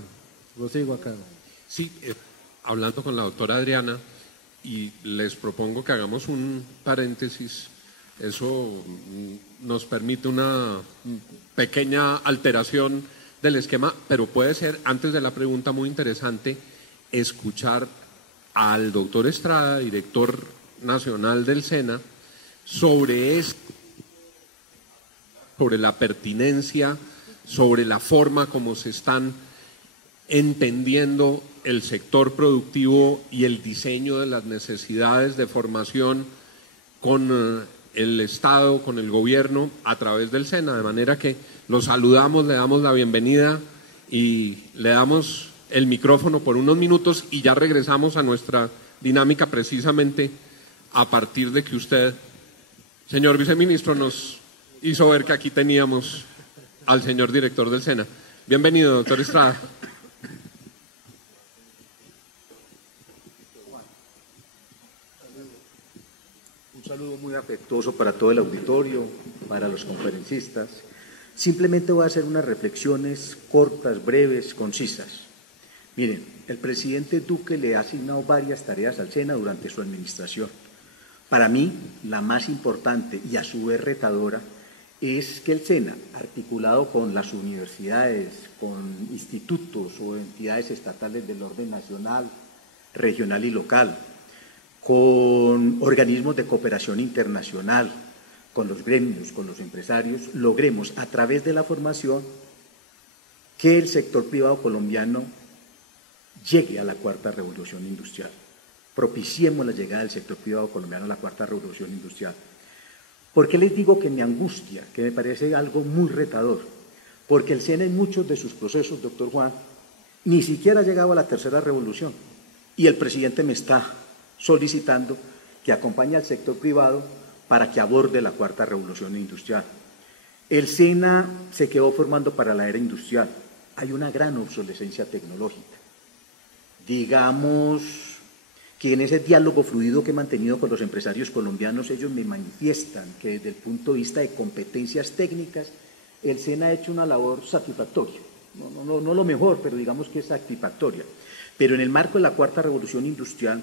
lo sigo acá. Sí, hablando con la doctora Adriana, y les propongo que hagamos un paréntesis. Eso nos permite una pequeña alteración del esquema, pero puede ser, antes de la pregunta, muy interesante escuchar al doctor Estrada, director nacional del SENA, sobre la pertinencia, sobre la forma como se están entendiendo el sector productivo y el diseño de las necesidades de formación con el Estado, con el gobierno, a través del SENA, de manera que los saludamos, le damos la bienvenida y le damos el micrófono por unos minutos y ya regresamos a nuestra dinámica precisamente a partir de que usted, señor viceministro, nos hizo ver que aquí teníamos al señor director del SENA. Bienvenido, doctor Estrada. Un saludo muy afectuoso para todo el auditorio, para los conferencistas. Simplemente voy a hacer unas reflexiones cortas, breves, concisas. Miren, el presidente Duque le ha asignado varias tareas al SENA durante su administración. Para mí, la más importante y a su vez retadora es que el SENA, articulado con las universidades, con institutos o entidades estatales del orden nacional, regional y local, con organismos de cooperación internacional, con los gremios, con los empresarios, logremos a través de la formación que el sector privado colombiano llegue a la cuarta revolución industrial. Propiciemos la llegada del sector privado colombiano a la cuarta revolución industrial. ¿Por qué les digo que me angustia, que me parece algo muy retador? Porque el SENA en muchos de sus procesos, doctor Juan, ni siquiera ha llegado a la tercera revolución y el presidente me está solicitando que acompañe al sector privado para que aborde la cuarta revolución industrial. El SENA se quedó formando para la era industrial. Hay una gran obsolescencia tecnológica. Digamos que en ese diálogo fluido que he mantenido con los empresarios colombianos, ellos me manifiestan que desde el punto de vista de competencias técnicas, el SENA ha hecho una labor satisfactoria. No lo mejor, pero digamos que es satisfactoria. Pero en el marco de la cuarta revolución industrial,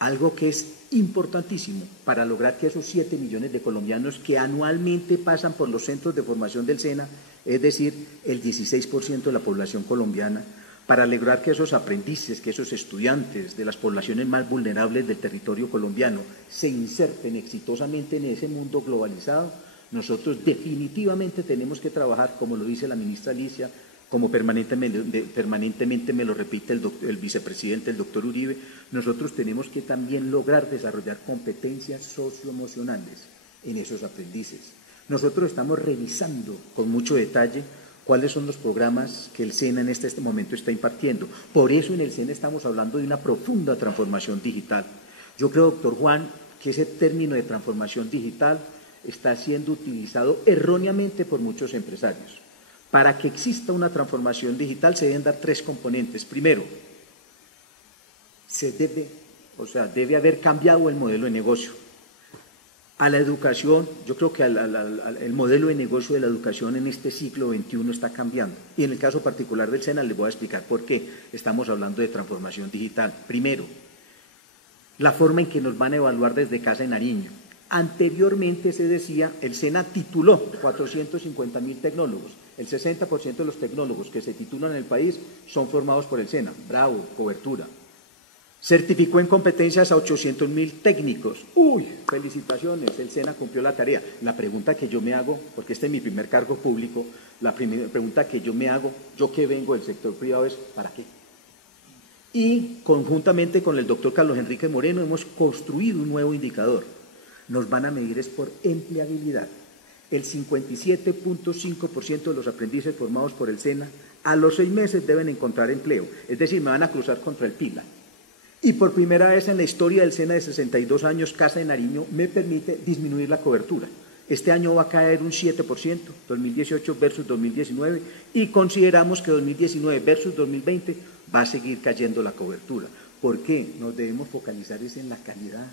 algo que es importantísimo para lograr que esos 7 millones de colombianos que anualmente pasan por los centros de formación del SENA, es decir, el 16% de la población colombiana, para lograr que esos aprendices, que esos estudiantes de las poblaciones más vulnerables del territorio colombiano se inserten exitosamente en ese mundo globalizado, nosotros definitivamente tenemos que trabajar, como lo dice la ministra Alicia, como permanentemente me lo repite el vicepresidente, el doctor Uribe, nosotros tenemos que también lograr desarrollar competencias socioemocionales en esos aprendices. Nosotros estamos revisando con mucho detalle cuáles son los programas que el SENA en este momento está impartiendo. Por eso en el SENA estamos hablando de una profunda transformación digital. Yo creo, doctor Juan, que ese término de transformación digital está siendo utilizado erróneamente por muchos empresarios. Para que exista una transformación digital se deben dar 3 componentes. Primero, debe haber cambiado el modelo de negocio. A la educación, yo creo que el modelo de negocio de la educación en este siglo XXI está cambiando. Y en el caso particular del SENA les voy a explicar por qué estamos hablando de transformación digital. Primero, la forma en que nos van a evaluar desde Casa de Nariño. Anteriormente se decía, el SENA tituló 450.000 tecnólogos. El 60% de los tecnólogos que se titulan en el país son formados por el SENA. Bravo, cobertura. Certificó en competencias a 800.000 técnicos. ¡Uy! Felicitaciones, el SENA cumplió la tarea. La pregunta que yo me hago, porque este es mi primer cargo público, la pregunta que yo me hago, yo que vengo del sector privado es, ¿para qué? Y conjuntamente con el doctor Carlos Enrique Moreno hemos construido un nuevo indicador. Nos van a medir es por empleabilidad. El 57.5% de los aprendices formados por el SENA a los 6 meses deben encontrar empleo, es decir, me van a cruzar contra el PILA. Y por primera vez en la historia del SENA de 62 años, Casa de Nariño me permite disminuir la cobertura. Este año va a caer un 7%, 2018 versus 2019, y consideramos que 2019 versus 2020 va a seguir cayendo la cobertura. ¿Por qué? Nos debemos focalizar en la calidad.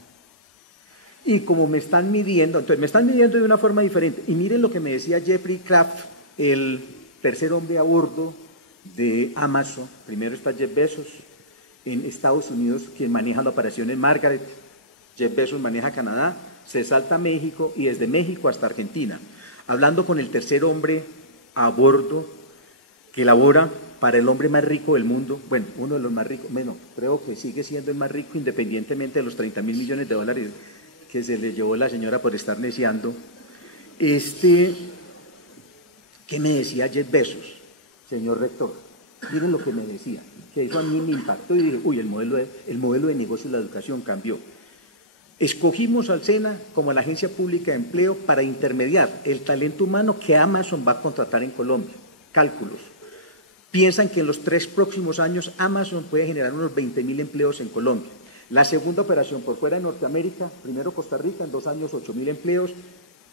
Y como me están midiendo, entonces me están midiendo de una forma diferente. Y miren lo que me decía Jeffrey Kraft, el tercer hombre a bordo de Amazon. Primero está Jeff Bezos en Estados Unidos, quien maneja la operación en Margaret. Jeff Bezos maneja Canadá, se salta a México y desde México hasta Argentina, hablando con el tercer hombre a bordo que labora para el hombre más rico del mundo, bueno, uno de los más ricos, bueno, creo que sigue siendo el más rico independientemente de los 30.000 millones de dólares que se le llevó la señora por estar neciando. ¿Qué me decía Jeff Bezos, señor rector? Miren lo que me decía, que eso a mí me impactó y dije, uy, el modelo de negocio de la educación cambió. Escogimos al SENA como la agencia pública de empleo para intermediar el talento humano que Amazon va a contratar en Colombia. Cálculos. Piensan que en los 3 próximos años Amazon puede generar unos 20.000 empleos en Colombia. La segunda operación por fuera de Norteamérica, primero Costa Rica, en 2 años 8.000 empleos,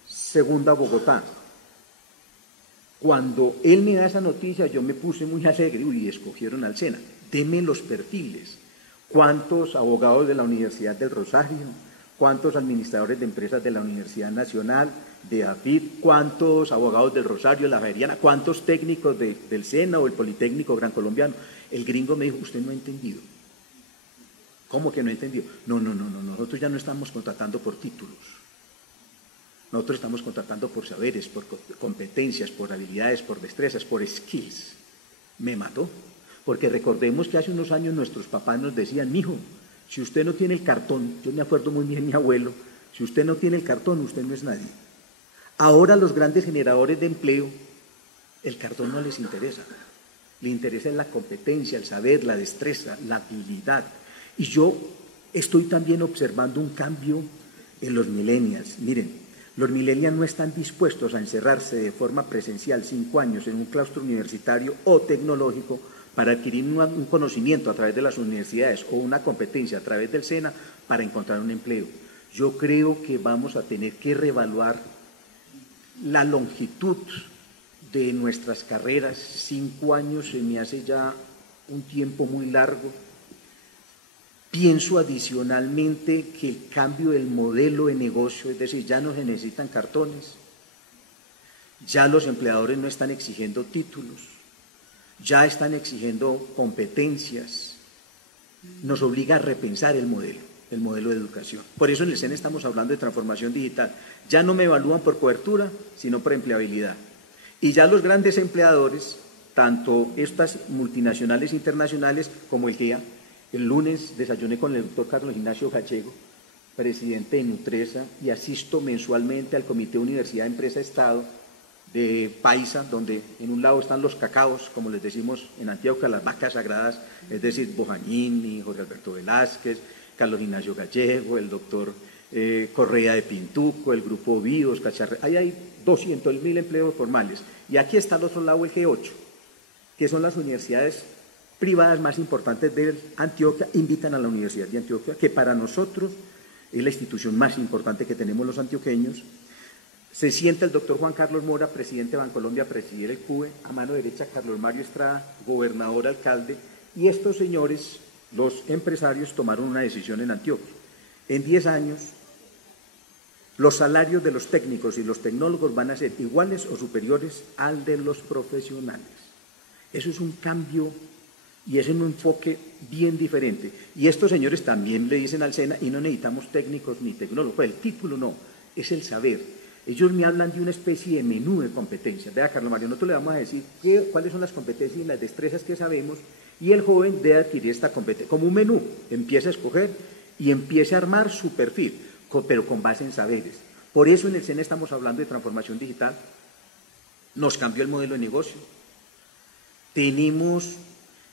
segunda Bogotá. Cuando él me da esa noticia, yo me puse muy alegre y escogieron al SENA. Deme los perfiles. ¿Cuántos abogados de la Universidad del Rosario? ¿Cuántos administradores de empresas de la Universidad Nacional, de AFID? ¿Cuántos abogados del Rosario, la Javeriana? ¿Cuántos técnicos del SENA o el Politécnico Gran Colombiano? El gringo me dijo, usted no ha entendido. ¿Cómo que no ha entendido? No, nosotros ya no estamos contratando por títulos. Nosotros estamos contratando por saberes, por competencias, por habilidades, por destrezas, por skills. Me mató, porque recordemos que hace unos años nuestros papás nos decían, mijo, si usted no tiene el cartón, yo me acuerdo muy bien de mi abuelo, si usted no tiene el cartón, usted no es nadie. Ahora los grandes generadores de empleo, el cartón no les interesa. Le interesa la competencia, el saber, la destreza, la habilidad. Y yo estoy también observando un cambio en los millennials. Miren, los millennials no están dispuestos a encerrarse de forma presencial 5 años en un claustro universitario o tecnológico para adquirir un conocimiento a través de las universidades o una competencia a través del SENA para encontrar un empleo. Yo creo que vamos a tener que reevaluar la longitud de nuestras carreras. 5 años se me hace ya un tiempo muy largo. Pienso adicionalmente que el cambio del modelo de negocio, es decir, ya no se necesitan cartones, ya los empleadores no están exigiendo títulos, ya están exigiendo competencias, nos obliga a repensar el modelo de educación. Por eso en el SENA estamos hablando de transformación digital. Ya no me evalúan por cobertura, sino por empleabilidad. Y ya los grandes empleadores, tanto estas multinacionales internacionales como el GEA, el lunes desayuné con el doctor Carlos Ignacio Gallego, presidente de Nutresa, y asisto mensualmente al Comité Universidad Empresa Estado de Paisa, donde en un lado están los cacaos, como les decimos en Antioquia, las vacas sagradas, es decir, Bojanini, Jorge Alberto Velázquez, Carlos Ignacio Gallego, el doctor Correa de Pintuco, el Grupo Bios, Cacharre. Ahí hay 200.000 empleos formales. Y aquí está al otro lado el G8, que son las universidades privadas más importantes de Antioquia, invitan a la Universidad de Antioquia, que para nosotros es la institución más importante que tenemos los antioqueños. Se sienta el doctor Juan Carlos Mora, presidente de Bancolombia, presidir el CUBE, a mano derecha Carlos Mario Estrada, gobernador, alcalde, y estos señores, los empresarios, tomaron una decisión en Antioquia. En 10 años, los salarios de los técnicos y los tecnólogos van a ser iguales o superiores al de los profesionales. Eso es un cambio y es un enfoque bien diferente. Y estos señores también le dicen al SENA, y no necesitamos técnicos ni tecnólogos, pues el título no, es el saber. Ellos me hablan de una especie de menú de competencias. Vea, Carlos Mario, nosotros le vamos a decir cuáles son las competencias y las destrezas que sabemos, y el joven debe adquirir esta competencia como un menú. Empieza a escoger y empieza a armar su perfil, pero con base en saberes. Por eso en el SENA estamos hablando de transformación digital. Nos cambió el modelo de negocio. Tenemos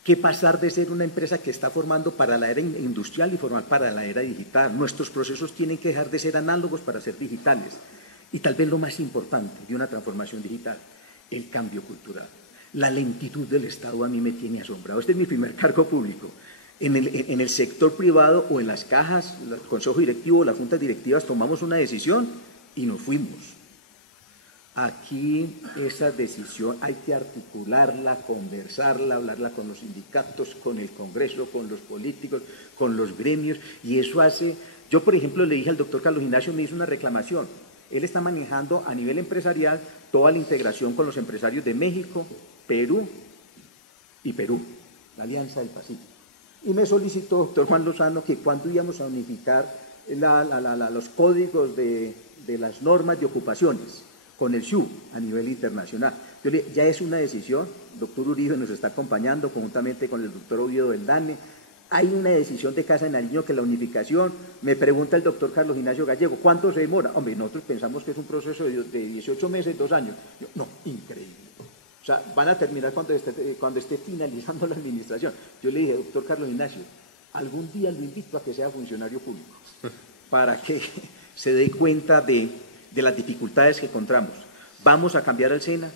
que pasar de ser una empresa que está formando para la era industrial y formar para la era digital. Nuestros procesos tienen que dejar de ser análogos para ser digitales. Y tal vez lo más importante de una transformación digital, el cambio cultural. La lentitud del Estado a mí me tiene asombrado. Este es mi primer cargo público. En el sector privado o en las cajas, el consejo directivo, las juntas directivas, tomamos una decisión y nos fuimos. Aquí esa decisión hay que articularla, conversarla, hablarla con los sindicatos, con el Congreso, con los políticos, con los gremios, y eso hace... Yo, por ejemplo, le dije al doctor Carlos Ignacio, me hizo una reclamación. Él está manejando a nivel empresarial toda la integración con los empresarios de México, Perú y Perú, la Alianza del Pacífico. Y me solicitó, doctor Juan Lozano, que cuando íbamos a unificar los códigos de las normas de ocupaciones con el SHU a nivel internacional. Ya es una decisión, el doctor Uribe nos está acompañando conjuntamente con el doctor Oviedo del DANE. Hay una decisión de Casa de Nariño que la unificación, me pregunta el doctor Carlos Ignacio Gallego, ¿cuánto se demora? Hombre, nosotros pensamos que es un proceso de 18 meses, 2 años. No, increíble. O sea, van a terminar cuando esté finalizando la administración. Yo le dije, doctor Carlos Ignacio, algún día lo invito a que sea funcionario público, para que se dé cuenta de las dificultades que encontramos. Vamos a cambiar al SENA,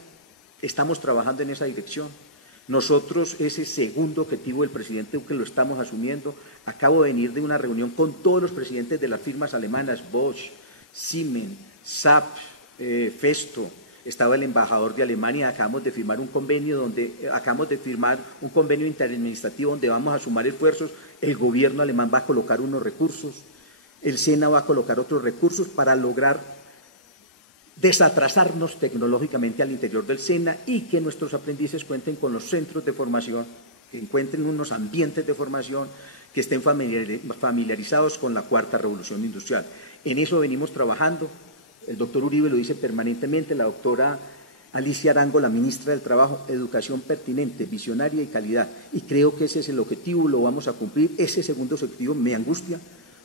estamos trabajando en esa dirección. Nosotros ese segundo objetivo del presidente Duque lo estamos asumiendo. Acabo de venir de una reunión con todos los presidentes de las firmas alemanas, Bosch, Siemens, SAP, Festo. Estaba el embajador de Alemania, acabamos de firmar un convenio interadministrativo donde vamos a sumar esfuerzos. El gobierno alemán va a colocar unos recursos, el SENA va a colocar otros recursos para lograr desatrasarnos tecnológicamente al interior del SENA y que nuestros aprendices cuenten con los centros de formación, que encuentren unos ambientes de formación, que estén familiarizados con la cuarta revolución industrial. En eso venimos trabajando. El doctor Uribe lo dice permanentemente, la doctora Alicia Arango, la ministra del Trabajo, educación pertinente, visionaria y calidad. Y creo que ese es el objetivo, lo vamos a cumplir. Ese segundo objetivo me angustia,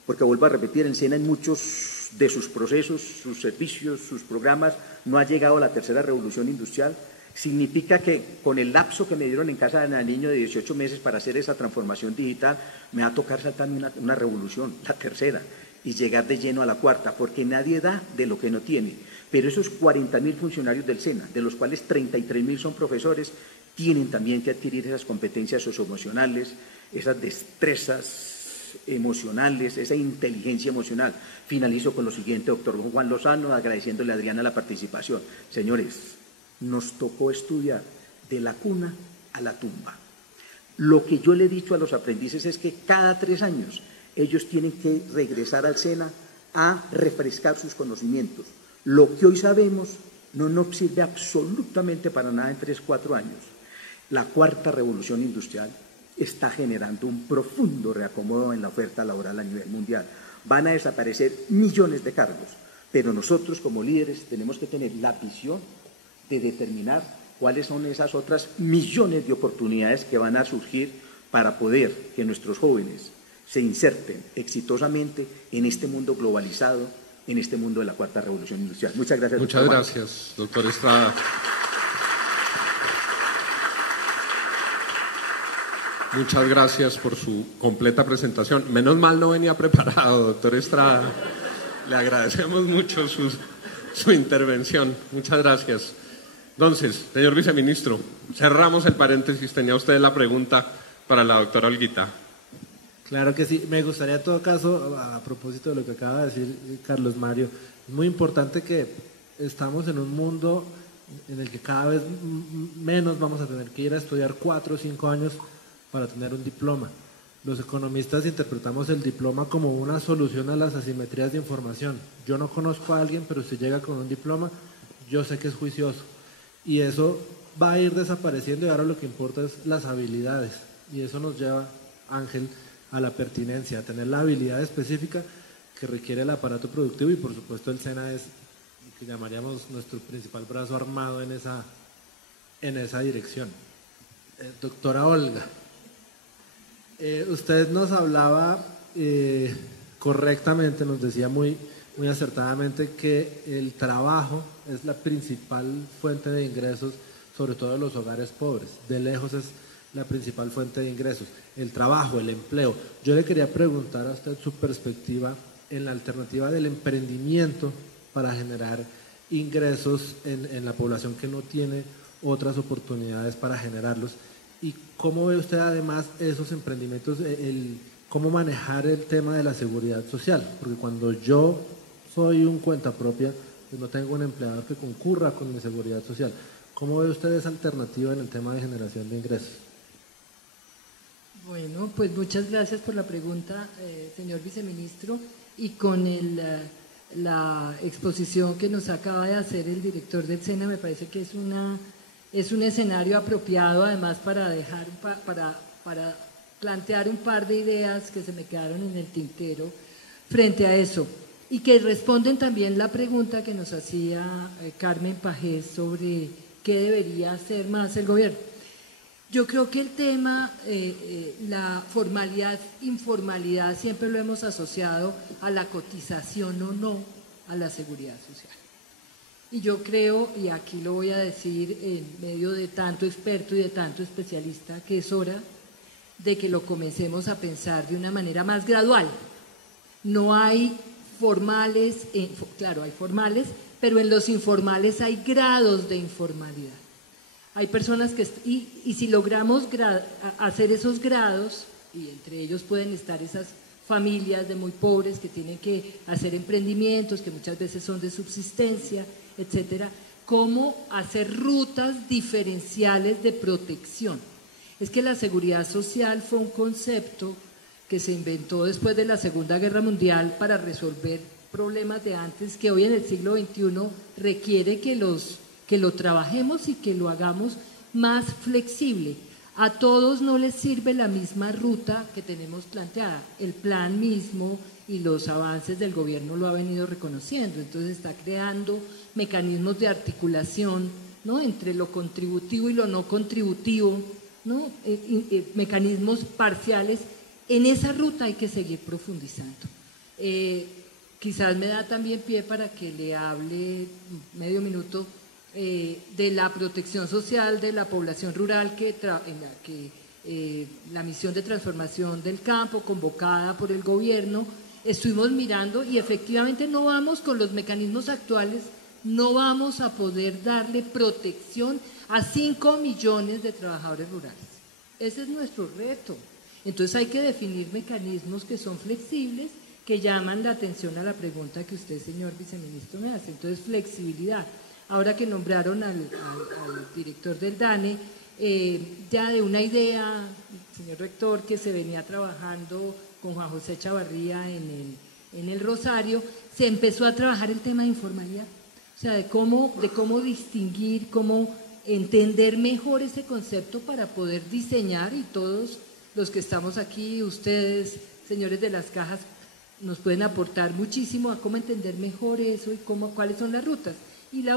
porque vuelvo a repetir, el SENA en muchos de sus procesos, sus servicios, sus programas, no ha llegado a la tercera revolución industrial. Significa que con el lapso que me dieron en Casa de Nariño de 18 meses para hacer esa transformación digital, me va a tocar saltarme una revolución, la tercera, y llegar de lleno a la cuarta, porque nadie da de lo que no tiene. Pero esos 40.000 funcionarios del SENA, de los cuales 33.000 son profesores, tienen también que adquirir esas competencias socioemocionales, esas destrezas emocionales, esa inteligencia emocional. Finalizo con lo siguiente, doctor Juan Lozano, agradeciéndole a Adriana la participación. Señores, nos tocó estudiar de la cuna a la tumba. Lo que yo le he dicho a los aprendices es que cada 3 años ellos tienen que regresar al SENA a refrescar sus conocimientos. Lo que hoy sabemos no nos sirve absolutamente para nada en 3-4 años. La cuarta revolución industrial está generando un profundo reacomodo en la oferta laboral a nivel mundial. Van a desaparecer millones de cargos, pero nosotros como líderes tenemos que tener la visión de determinar cuáles son esas otras millones de oportunidades que van a surgir para poder que nuestros jóvenes se inserten exitosamente en este mundo globalizado, en este mundo de la cuarta revolución industrial. Muchas gracias. Muchas gracias, doctor Estrada. Muchas gracias por su completa presentación. Menos mal no venía preparado, doctor Estrada. Le agradecemos mucho su intervención. Muchas gracias. Entonces, señor viceministro, cerramos el paréntesis. Tenía usted la pregunta para la doctora Olguita. Claro que sí. Me gustaría en todo caso, a propósito de lo que acaba de decir Carlos Mario, es muy importante que estamos en un mundo en el que cada vez menos vamos a tener que ir a estudiar 4 o 5 años para tener un diploma. Los economistas interpretamos el diploma como una solución a las asimetrías de información. Yo no conozco a alguien, pero si llega con un diploma, yo sé que es juicioso. Y eso va a ir desapareciendo y ahora lo que importa es las habilidades. Y eso nos lleva, Ángel, a la pertinencia, a tener la habilidad específica que requiere el aparato productivo y por supuesto el SENA es lo que llamaríamos nuestro principal brazo armado en esa dirección. Doctora Olga, usted nos hablaba correctamente, nos decía muy acertadamente que el trabajo es la principal fuente de ingresos, sobre todo de los hogares pobres. De lejos es la principal fuente de ingresos, el trabajo, el empleo. Yo le quería preguntar a usted su perspectiva en la alternativa del emprendimiento para generar ingresos en la población que no tiene otras oportunidades para generarlos. ¿Y cómo ve usted además esos emprendimientos, cómo manejar el tema de la seguridad social? Porque cuando yo soy un cuenta propia, pues no tengo un empleador que concurra con mi seguridad social. ¿Cómo ve usted esa alternativa en el tema de generación de ingresos? Bueno, pues muchas gracias por la pregunta, señor viceministro, y con la exposición que nos acaba de hacer el director del SENA, me parece que es una Es un escenario apropiado además para plantear un par de ideas que se me quedaron en el tintero frente a eso y que responden también la pregunta que nos hacía Carmen Pagés sobre qué debería hacer más el gobierno. Yo creo que el tema, la formalidad, informalidad, siempre lo hemos asociado a la cotización o no a la seguridad social. Y yo creo, y aquí lo voy a decir en medio de tanto experto y de tanto especialista, que es hora de que lo comencemos a pensar de una manera más gradual. No hay formales, claro, hay formales, pero en los informales hay grados de informalidad. Hay personas que, y si logramos hacer esos grados, y entre ellos pueden estar esas familias de muy pobres que tienen que hacer emprendimientos, que muchas veces son de subsistencia, etcétera, cómo hacer rutas diferenciales de protección. Es que la seguridad social fue un concepto que se inventó después de la Segunda Guerra Mundial para resolver problemas de antes, que hoy en el siglo XXI requiere que lo trabajemos y que lo hagamos más flexible. A todos no les sirve la misma ruta que tenemos planteada. El plan mismo y los avances del gobierno lo ha venido reconociendo. Entonces está creando mecanismos de articulación, ¿no?, entre lo contributivo y lo no contributivo, ¿no?, mecanismos parciales. En esa ruta hay que seguir profundizando. Quizás me da también pie para que le hable medio minuto de la protección social de la población rural, la misión de transformación del campo convocada por el gobierno. Estuvimos mirando y efectivamente no vamos con los mecanismos actuales, no vamos a poder darle protección a 5 millones de trabajadores rurales. Ese es nuestro reto. Entonces hay que definir mecanismos que son flexibles, que llaman la atención a la pregunta que usted, señor viceministro, me hace. Entonces, flexibilidad. Ahora que nombraron al director del DANE, ya de una idea, señor rector, que se venía trabajando con Juan José Chavarría en el Rosario, se empezó a trabajar el tema de informalidad. O sea, de cómo distinguir, cómo entender mejor ese concepto para poder diseñar, y todos los que estamos aquí, ustedes, señores de las cajas, nos pueden aportar muchísimo a cómo entender mejor eso y cuáles son las rutas. Y el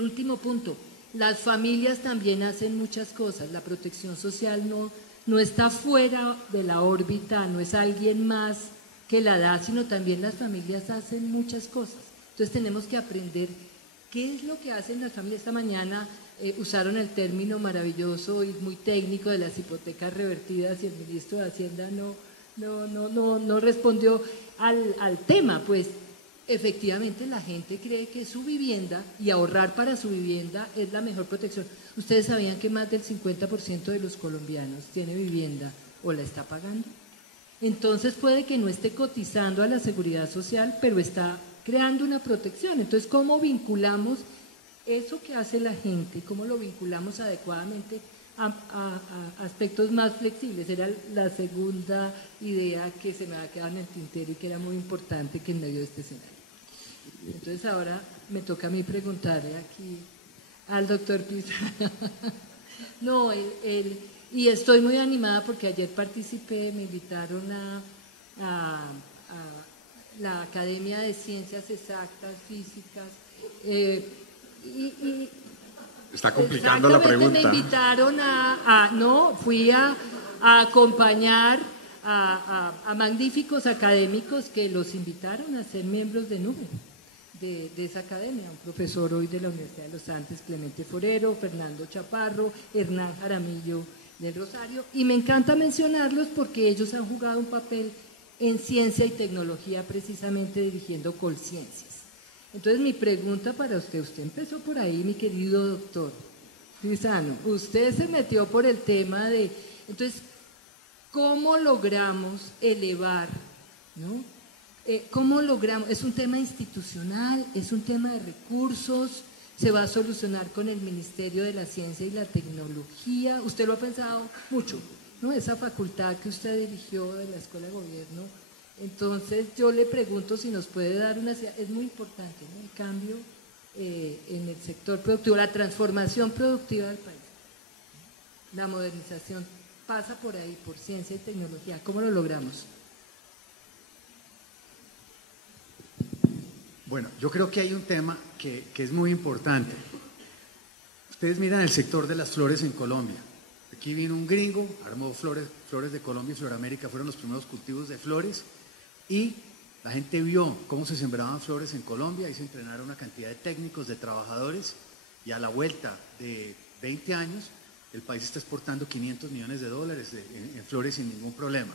último punto, las familias también hacen muchas cosas. La protección social no está fuera de la órbita, no es alguien más que la da, sino también las familias hacen muchas cosas. Entonces tenemos que aprender qué es lo que hacen las familias. Esta mañana usaron el término maravilloso y muy técnico de las hipotecas revertidas, y el ministro de Hacienda no respondió al tema. Pues efectivamente la gente cree que su vivienda y ahorrar para su vivienda es la mejor protección. ¿Ustedes sabían que más del 50% de los colombianos tiene vivienda o la está pagando? Entonces puede que no esté cotizando a la seguridad social, pero está creando una protección. Entonces, ¿cómo vinculamos eso que hace la gente? ¿Cómo lo vinculamos adecuadamente a aspectos más flexibles? Era la segunda idea que se me ha quedado en el tintero y que era muy importante que en medio de este escenario. Entonces ahora me toca a mí preguntarle aquí al doctor Pizarro. No, y estoy muy animada porque ayer participé, me invitaron a la Academia de Ciencias Exactas, Físicas, y está complicando la pregunta. Me invitaron fui a acompañar a magníficos académicos que los invitaron a ser miembros de nube de esa academia. Un profesor hoy de la Universidad de los Andes, Clemente Forero, Fernando Chaparro, Hernán Jaramillo del Rosario, y me encanta mencionarlos porque ellos han jugado un papel en ciencia y tecnología, precisamente dirigiendo Colciencias. Entonces mi pregunta para usted empezó por ahí, mi querido doctor Lizano, usted se metió por el tema de, entonces, ¿cómo logramos elevar, ¿no? ¿Cómo logramos? Es un tema institucional, es un tema de recursos, se va a solucionar con el Ministerio de la Ciencia y la Tecnología. Usted lo ha pensado mucho, ¿no? Esa facultad que usted dirigió de la Escuela de Gobierno. Entonces yo le pregunto si nos puede dar es muy importante, ¿no?, el cambio en el sector productivo, la transformación productiva del país. La modernización pasa por ahí, por ciencia y tecnología. ¿Cómo lo logramos? Bueno, yo creo que hay un tema que es muy importante. Ustedes miran el sector de las flores en Colombia. Aquí vino un gringo, armó flores de Colombia y Floramérica, fueron los primeros cultivos de flores, y la gente vio cómo se sembraban flores en Colombia y se entrenaron una cantidad de técnicos, de trabajadores, y a la vuelta de 20 años el país está exportando $500 millones en flores sin ningún problema.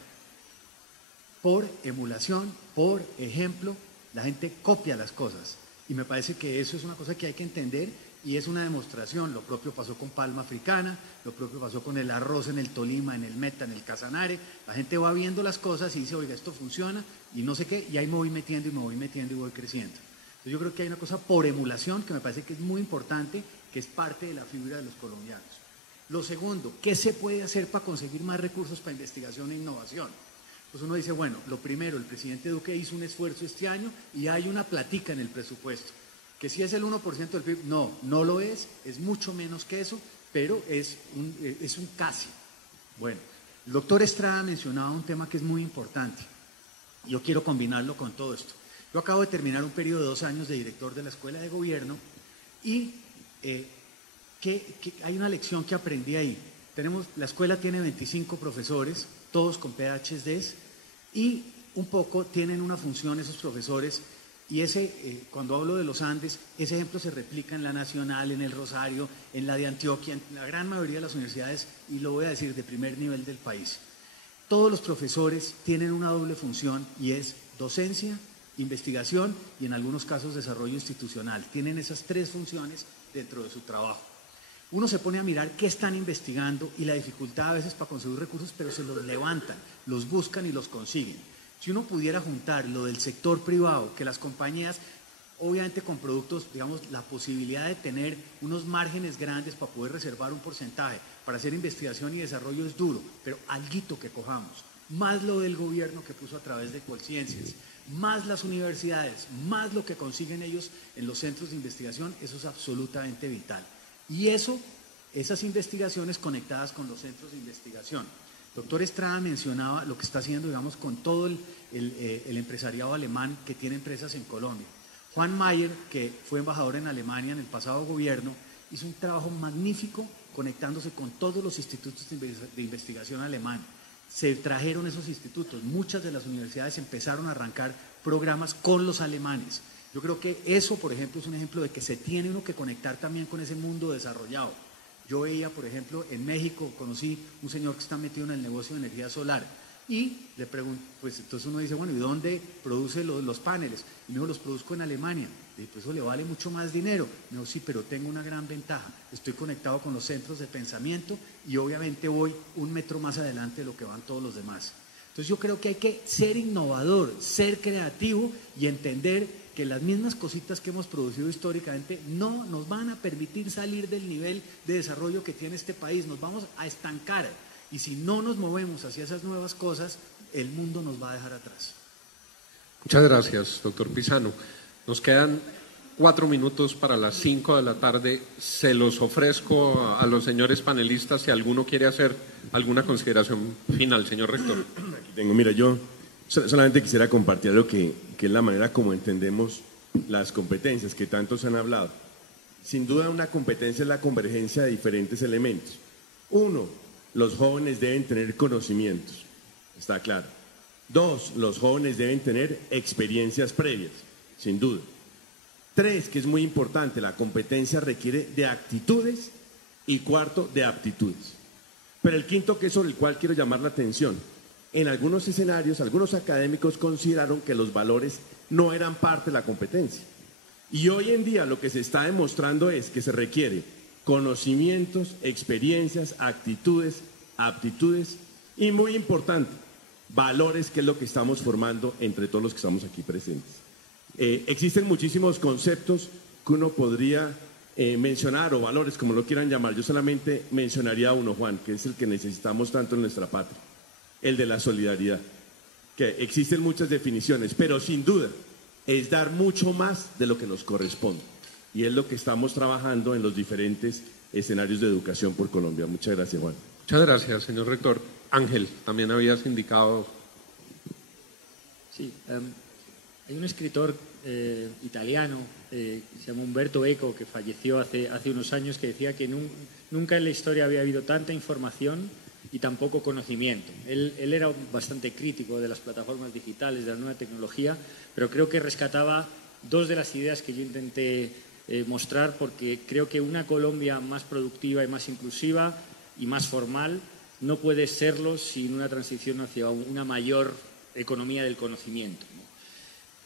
Por emulación, por ejemplo, la gente copia las cosas, y me parece que eso es una cosa que hay que entender y es una demostración. Lo propio pasó con palma africana, lo propio pasó con el arroz en el Tolima, en el Meta, en el Casanare. La gente va viendo las cosas y dice, oiga, esto funciona y no sé qué, y ahí me voy metiendo y me voy metiendo y voy creciendo. Entonces yo creo que hay una cosa por emulación que me parece que es muy importante, que es parte de la fibra de los colombianos. Lo segundo, ¿qué se puede hacer para conseguir más recursos para investigación e innovación? Pues uno dice, bueno, lo primero, el presidente Duque hizo un esfuerzo este año y hay una platica en el presupuesto. Que si es el 1% del PIB, no lo es mucho menos que eso, pero es un casi. Bueno, el doctor Estrada mencionaba un tema que es muy importante. Yo quiero combinarlo con todo esto. Yo acabo de terminar un periodo de 2 años de director de la Escuela de Gobierno y hay una lección que aprendí ahí. La escuela tiene 25 profesores, todos con PhDs, y un poco tienen una función esos profesores. Y cuando hablo de los Andes, ese ejemplo se replica en la Nacional, en el Rosario, en la de Antioquia, en la gran mayoría de las universidades, y lo voy a decir, de primer nivel del país. Todos los profesores tienen una doble función y es docencia, investigación y en algunos casos desarrollo institucional. Tienen esas 3 funciones dentro de su trabajo. Uno se pone a mirar qué están investigando y la dificultad a veces para conseguir recursos, pero se los levantan, los buscan y los consiguen. Si uno pudiera juntar lo del sector privado, que las compañías, obviamente con productos, digamos, la posibilidad de tener unos márgenes grandes para poder reservar un porcentaje, para hacer investigación y desarrollo es duro, pero alguito que cojamos, más lo del gobierno que puso a través de Colciencias, más las universidades, más lo que consiguen ellos en los centros de investigación, eso es absolutamente vital. Y esas investigaciones conectadas con los centros de investigación. Doctor Estrada mencionaba lo que está haciendo, digamos, con todo el empresariado alemán que tiene empresas en Colombia. Juan Mayer, que fue embajador en Alemania en el pasado gobierno, hizo un trabajo magnífico conectándose con todos los institutos de investigación alemán. Se trajeron esos institutos, muchas de las universidades empezaron a arrancar programas con los alemanes. Yo creo que eso, por ejemplo, es un ejemplo de que se tiene uno que conectar también con ese mundo desarrollado. Yo veía, por ejemplo, en México, conocí un señor que está metido en el negocio de energía solar y le pregunto, pues entonces uno dice, bueno, ¿y dónde produce los paneles? Y me dijo, los produzco en Alemania. Y pues eso le vale mucho más dinero. Me dijo, sí, pero tengo una gran ventaja. Estoy conectado con los centros de pensamiento y obviamente voy 1 metro más adelante de lo que van todos los demás. Entonces yo creo que hay que ser innovador, ser creativo y entender que las mismas cositas que hemos producido históricamente no nos van a permitir salir del nivel de desarrollo que tiene este país, nos vamos a estancar y si no nos movemos hacia esas nuevas cosas, el mundo nos va a dejar atrás. Muchas gracias, doctor Pisano. Nos quedan 4 minutos para las 5 de la tarde. Se los ofrezco a los señores panelistas si alguno quiere hacer alguna consideración final, señor rector. Aquí tengo, mira, yo solamente quisiera compartir lo que es la manera como entendemos las competencias que tantos han hablado. Sin duda una competencia es la convergencia de diferentes elementos. 1, los jóvenes deben tener conocimientos, está claro. 2, los jóvenes deben tener experiencias previas, sin duda. 3, que es muy importante, la competencia requiere de actitudes y 4, de aptitudes. Pero el 5, que es sobre el cual quiero llamar la atención, en algunos escenarios, algunos académicos consideraron que los valores no eran parte de la competencia. Y hoy en día lo que se está demostrando es que se requiere conocimientos, experiencias, actitudes, aptitudes y, muy importante, valores, que es lo que estamos formando entre todos los que estamos aquí presentes. Existen muchísimos conceptos que uno podría mencionar, o valores, como lo quieran llamar. Yo solamente mencionaría uno, Juan, que es el que necesitamos tanto en nuestra patria, el de la solidaridad, que existen muchas definiciones, pero sin duda es dar mucho más de lo que nos corresponde. y es lo que estamos trabajando en los diferentes escenarios de educación por Colombia. Muchas gracias, Juan. Muchas gracias, señor rector. Ángel, también habías indicado. Sí, hay un escritor italiano que se llama Umberto Eco, que falleció hace unos años, que decía que nunca en la historia había habido tanta información y tan poco conocimiento. Él era bastante crítico de las plataformas digitales, de la nueva tecnología, pero creo que rescataba dos de las ideas que yo intenté mostrar, porque creo que una Colombia más productiva y más inclusiva y más formal no puede serlo sin una transición hacia una mayor economía del conocimiento, ¿no?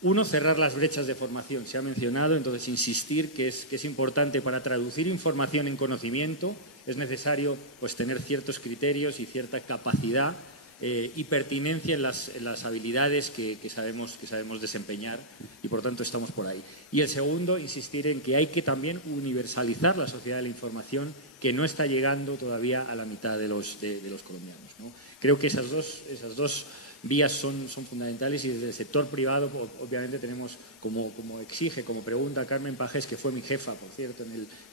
Uno, cerrar las brechas de formación, se ha mencionado, entonces insistir que es importante para traducir información en conocimiento, es necesario pues tener ciertos criterios y cierta capacidad y pertinencia en las habilidades que sabemos desempeñar, y por tanto estamos por ahí. Y el segundo, insistir en que hay que también universalizar la sociedad de la información, que no está llegando todavía a la mitad de los colombianos, ¿no? Creo que esas dos vías son fundamentales, y desde el sector privado obviamente tenemos, como exige, como pregunta Carmen Pajés, que fue mi jefa, por cierto,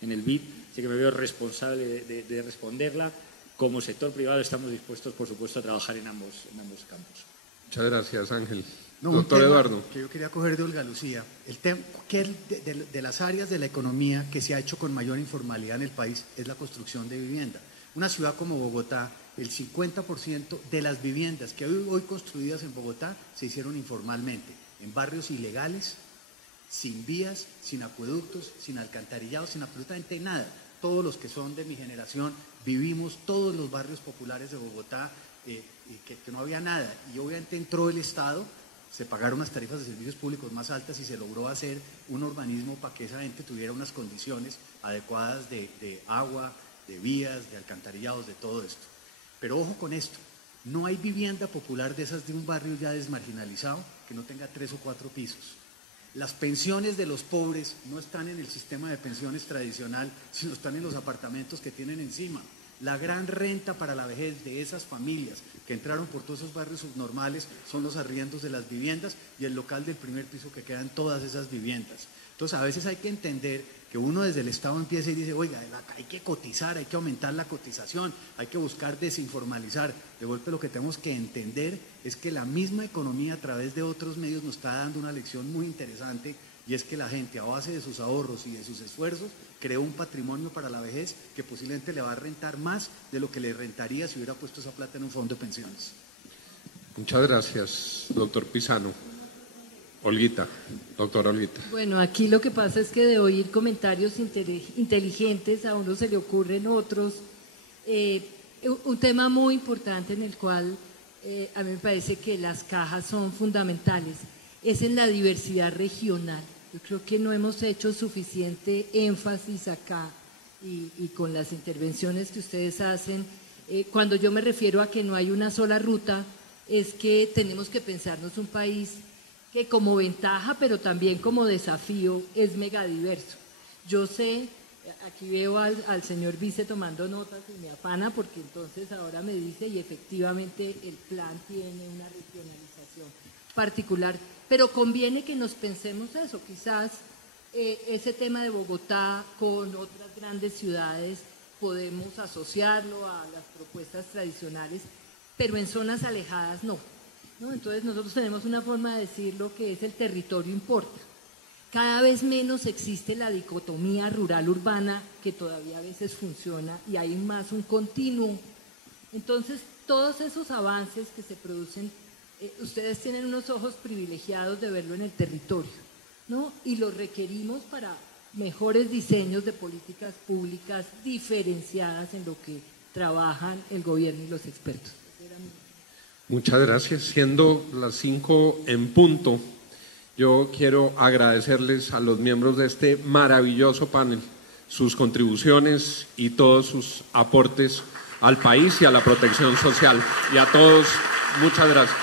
en el BID, así que me veo responsable de responderla. Como sector privado estamos dispuestos, por supuesto, a trabajar en ambos campos. Muchas gracias, Ángel. No, doctor Eduardo. Que yo quería coger de Olga Lucía, el tema que de las áreas de la economía que se ha hecho con mayor informalidad en el país es la construcción de vivienda. Una ciudad como Bogotá, el 50% de las viviendas que hoy construidas en Bogotá se hicieron informalmente, en barrios ilegales, sin vías, sin acueductos, sin alcantarillados, sin absolutamente nada. Todos los que son de mi generación vivimos todos los barrios populares de Bogotá, que no había nada. Y obviamente entró el Estado, se pagaron unas tarifas de servicios públicos más altas y se logró hacer un urbanismo para que esa gente tuviera unas condiciones adecuadas de agua, de vías, de alcantarillados, de todo esto. Pero ojo con esto, no hay vivienda popular de esas de un barrio ya desmarginalizado que no tenga 3 o 4 pisos. Las pensiones de los pobres no están en el sistema de pensiones tradicional, sino están en los apartamentos que tienen encima. La gran renta para la vejez de esas familias que entraron por todos esos barrios subnormales son los arriendos de las viviendas y el local del primer piso que quedan todas esas viviendas. Entonces, a veces hay que entender que uno desde el Estado empieza y dice, oiga, hay que cotizar, hay que aumentar la cotización, hay que buscar desinformalizar. De golpe lo que tenemos que entender es que la misma economía a través de otros medios nos está dando una lección muy interesante, y es que la gente, a base de sus ahorros y de sus esfuerzos, creó un patrimonio para la vejez que posiblemente le va a rentar más de lo que le rentaría si hubiera puesto esa plata en un fondo de pensiones. Muchas gracias, doctor Pisano. Olguita, doctora Olguita. Bueno, aquí lo que pasa es que de oír comentarios inteligentes a uno se le ocurren otros. Un tema muy importante en el cual a mí me parece que las cajas son fundamentales es en la diversidad regional. Yo creo que no hemos hecho suficiente énfasis acá y con las intervenciones que ustedes hacen. Cuando yo me refiero a que no hay una sola ruta, es que tenemos que pensarnos un país que como ventaja, pero también como desafío, es megadiverso. Yo sé, aquí veo al señor vice tomando notas y me afana, porque entonces ahora me dice, y efectivamente el plan tiene una regionalización particular, pero conviene que nos pensemos eso, quizás ese tema de Bogotá con otras grandes ciudades podemos asociarlo a las propuestas tradicionales, pero en zonas alejadas no. Entonces nosotros tenemos una forma de decirlo que es el territorio importa. Cada vez menos existe la dicotomía rural-urbana que todavía a veces funciona y hay más un continuo. Entonces todos esos avances que se producen, ustedes tienen unos ojos privilegiados de verlo en el territorio, ¿no? Y lo requerimos para mejores diseños de políticas públicas diferenciadas en lo que trabajan el gobierno y los expertos. Muchas gracias. Siendo las 5 en punto, yo quiero agradecerles a los miembros de este maravilloso panel sus contribuciones y todos sus aportes al país y a la protección social. Y a todos, muchas gracias.